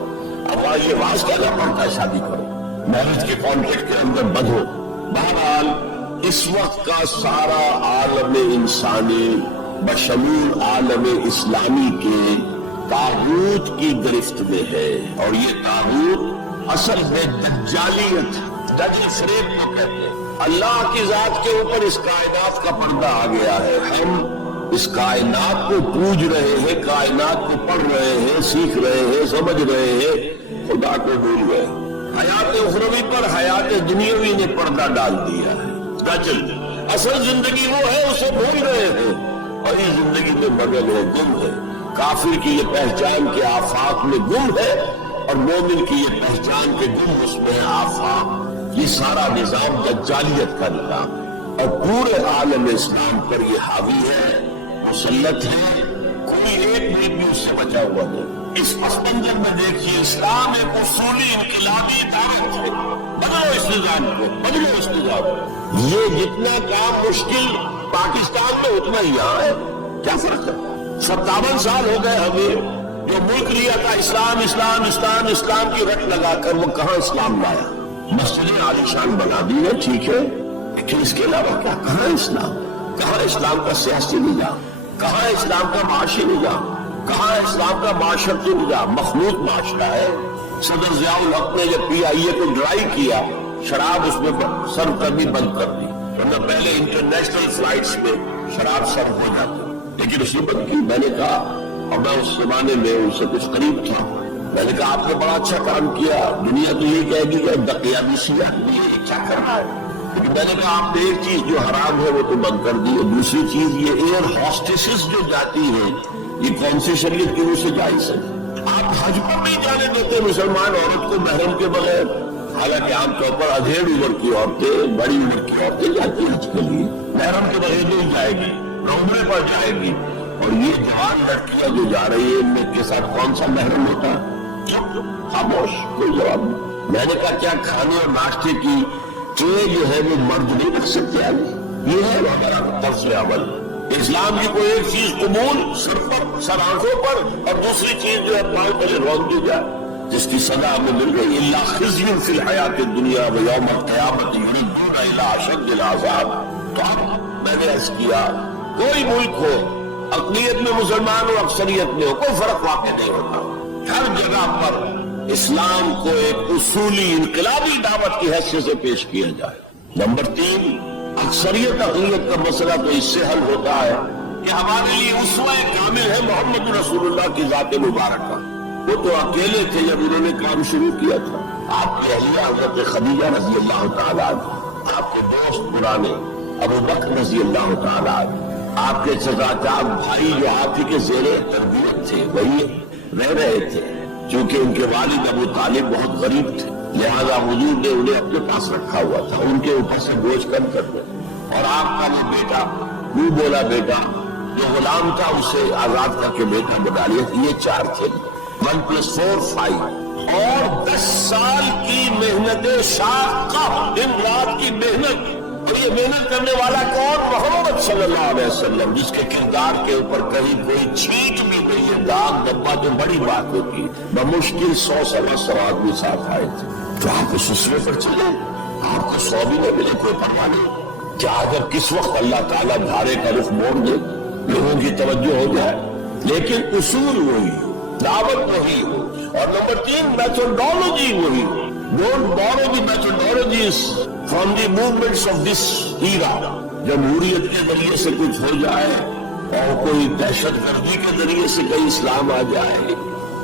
اب یہ واز کہنا پڑتا ہے شادی کرو، میرج کے کانٹریکٹ کے اندر بدھو۔ بہرحال اس وقت کا سارا عالم انسانی بشمول عالم اسلامی کے طاغوت کی گرفت میں ہے، اور یہ طاغوت اصل میں دجالیت، دجل فریب کو کہتے ہیں۔ اللہ کی ذات کے اوپر اس کائنات کا پردہ آ گیا ہے، ہم اس کائنات کو پوج رہے ہیں، کائنات کو پڑھ رہے ہیں، سیکھ رہے ہیں، سمجھ رہے ہیں، خدا کو بھول گئے۔ حیات اخروی پر حیات دنیاوی نے پردہ ڈال دیا ہے، دجل۔ اصل زندگی وہ ہے، اسے بھول رہے ہیں، اور یہ زندگی میں مگن ہے، گم ہے۔ کافر کی یہ پہچان کے آفاق میں گم ہے، اور مومن کی یہ پہچان کے گم اس میں آفاق۔ یہ سارا نظام دجالیت کا نظام، اور پورے عالم اسلام پر یہ حاوی ہے، مسلط ہے، کوئی ایک ملک بھی اس سے بچا ہوا نہیں۔ اس پس منظر میں دیکھیے، اسلام ایک اصولی انقلابی دعوت ہے، بدلو اس نظام کو، بدلو اس نظام کو۔ یہ جتنا کام مشکل پاکستان میں اتنا ہی یہاں ہے، کیا فرق ہے؟ 57 سال ہو گئے ہمیں، جو ملک لیا تھا اسلام اسلام اسلام اسلام کی رٹ لگا کر، وہ کہاں اسلام لایا؟ مسجدیں عالیشان بنا دی ہے، ٹھیک ہے، لیکن اس کے علاوہ کیا؟ کہاں اسلام؟ کہاں اسلام کا سیاسی نظام؟ کہاں اسلام کا معاشی نظام؟ کہاں اسلام کا معاشرتی نظام؟ مخلوط معاشرہ ہے۔ صدر ضیاء الحق نے جب PIA کو ڈرائی کیا، شراب اس میں سرو کرنی بند کر دی، ورنہ پہلے انٹرنیشنل فلائٹس میں شراب سرو ہو جاتی، لیکن اس نے بند کی۔ میں نے کہا، اور میں اس زمانے میں ان سے کچھ قریب تھا، میں نے کہا آپ نے بڑا اچھا کام کیا، دنیا تو یہ کہے گی کہ دقیہ بھی سیاح یہ کیا کر رہا ہے، لیکن میں نے کہا آپ نے ایک چیز جو حرام ہے وہ تو بند کر دی، اور دوسری چیز یہ ایئر ہاسٹسز جو جاتی ہیں، یہ کون سی شریعت کی روح سے جائز ہے؟ آپ حج پر نہیں جانے دیتے مسلمان عورت کو محرم کے بغیر، حالانکہ عام طور پر ادھیڑ عمر کی عورتیں، بڑی عمر کی عورتیں جاتی ہیں حج کے لیے، محرم کے بغیر نہیں جائے گی، عمرے پر جائے گی، اور یہ جوان لڑکیاں جو جا رہی ہیں ان میں کے ساتھ کون سا محرم ہوتا ہے؟ خاموش، کوئی جواب نہیں۔ میں نے کہا کیا کھانے اور ناشتے کی ٹرے جو ہے وہ مرد نہیں رکھ سکتے آگے؟ یہ ہے ہمارا طرز عمل۔ اسلام کی کوئی ایک چیز قبول سر پر، سر آنکھوں پر، اور دوسری چیز جو ہے پاؤں پہلے روک دی جائے، جس کی سزا ہمیں مل گئی، الا خزی فی الحیات الدنیا ویوم القیامت یردون الی اشد العذاب۔ تو اب میں نے عرض کیا، کوئی ملک ہو، اقلیت میں مسلمان ہو، اکثریت میں ہو، کوئی فرق واقع نہیں ہوتا، ہر جگہ پر اسلام کو ایک اصولی انقلابی دعوت کی حیثیت سے پیش کیا جائے۔ نمبر 3، اکثریت اقلیت کا مسئلہ تو اس سے حل ہوتا ہے کہ ہمارے لیے اسوہ کامل ہے محمد رسول اللہ کی ذات مبارکہ۔ وہ تو اکیلے تھے جب انہوں نے کام شروع کیا تھا، آپ کی اہلیہ حضرت خدیجہ رضی اللہ تعالیٰ عنہ، آپ کے دوست پرانے ابو بکر رضی اللہ تعالیٰ عنہ، آپ کے چچا بھائی جو آپ ہی کے زیر تربیت تھے، وہی رہ رہے تھے، کیونکہ ان کے والد ابو طالب بہت غریب تھے، لہذا حضور نے انہیں اپنے پاس رکھا ہوا تھا، ان کے اوپر سے بوجھ کم کر دیا، اور آپ کا وہ بیٹا، منہ بولا بیٹا جو غلام تھا اسے آزاد کر کے بیٹا بنا لیا۔ یہ 4 تھے، 1 + 4 5، اور 10 سال کی محنت شاقہ، دن رات کی محنت، اور یہ محنت کرنے والا کون؟ محمد صلی اللہ علیہ وسلم، جس کے کردار کے اوپر کہیں کوئی چھینٹ بھی نہیں ہے، داغ دھبا تو بڑی بات ہوتی، بمشکل 100 آدمی ساتھ آئے تھے۔ تو آپ اس سلسلے پر چلے، آپ کو 100 بھی نہ ملے، کوئی پرواہ نہیں، کیا اگر کس وقت اللہ تعالیٰ دھارے کا رخ موڑ دے، لوگوں کی توجہ ہو جائے، لیکن اصول وہی ہو، دعوت وہی ہو، اور نمبر 3 میتھڈالوجی وہی ہو۔ Don't borrow the methodologies from the movements of this era۔ جمہوریت کے ذریعے سے کچھ ہو جائے، اور کوئی دہشت گردی کے ذریعے سے کہیں اسلام آ جائے،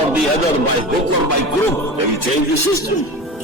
or the other, by hook or by crook, they will change the system.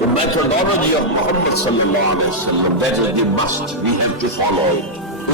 The methodology of Muhammad sallallahu alaihi wasallam, that is the must, we have to follow it.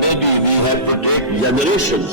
Maybe we have to take generations,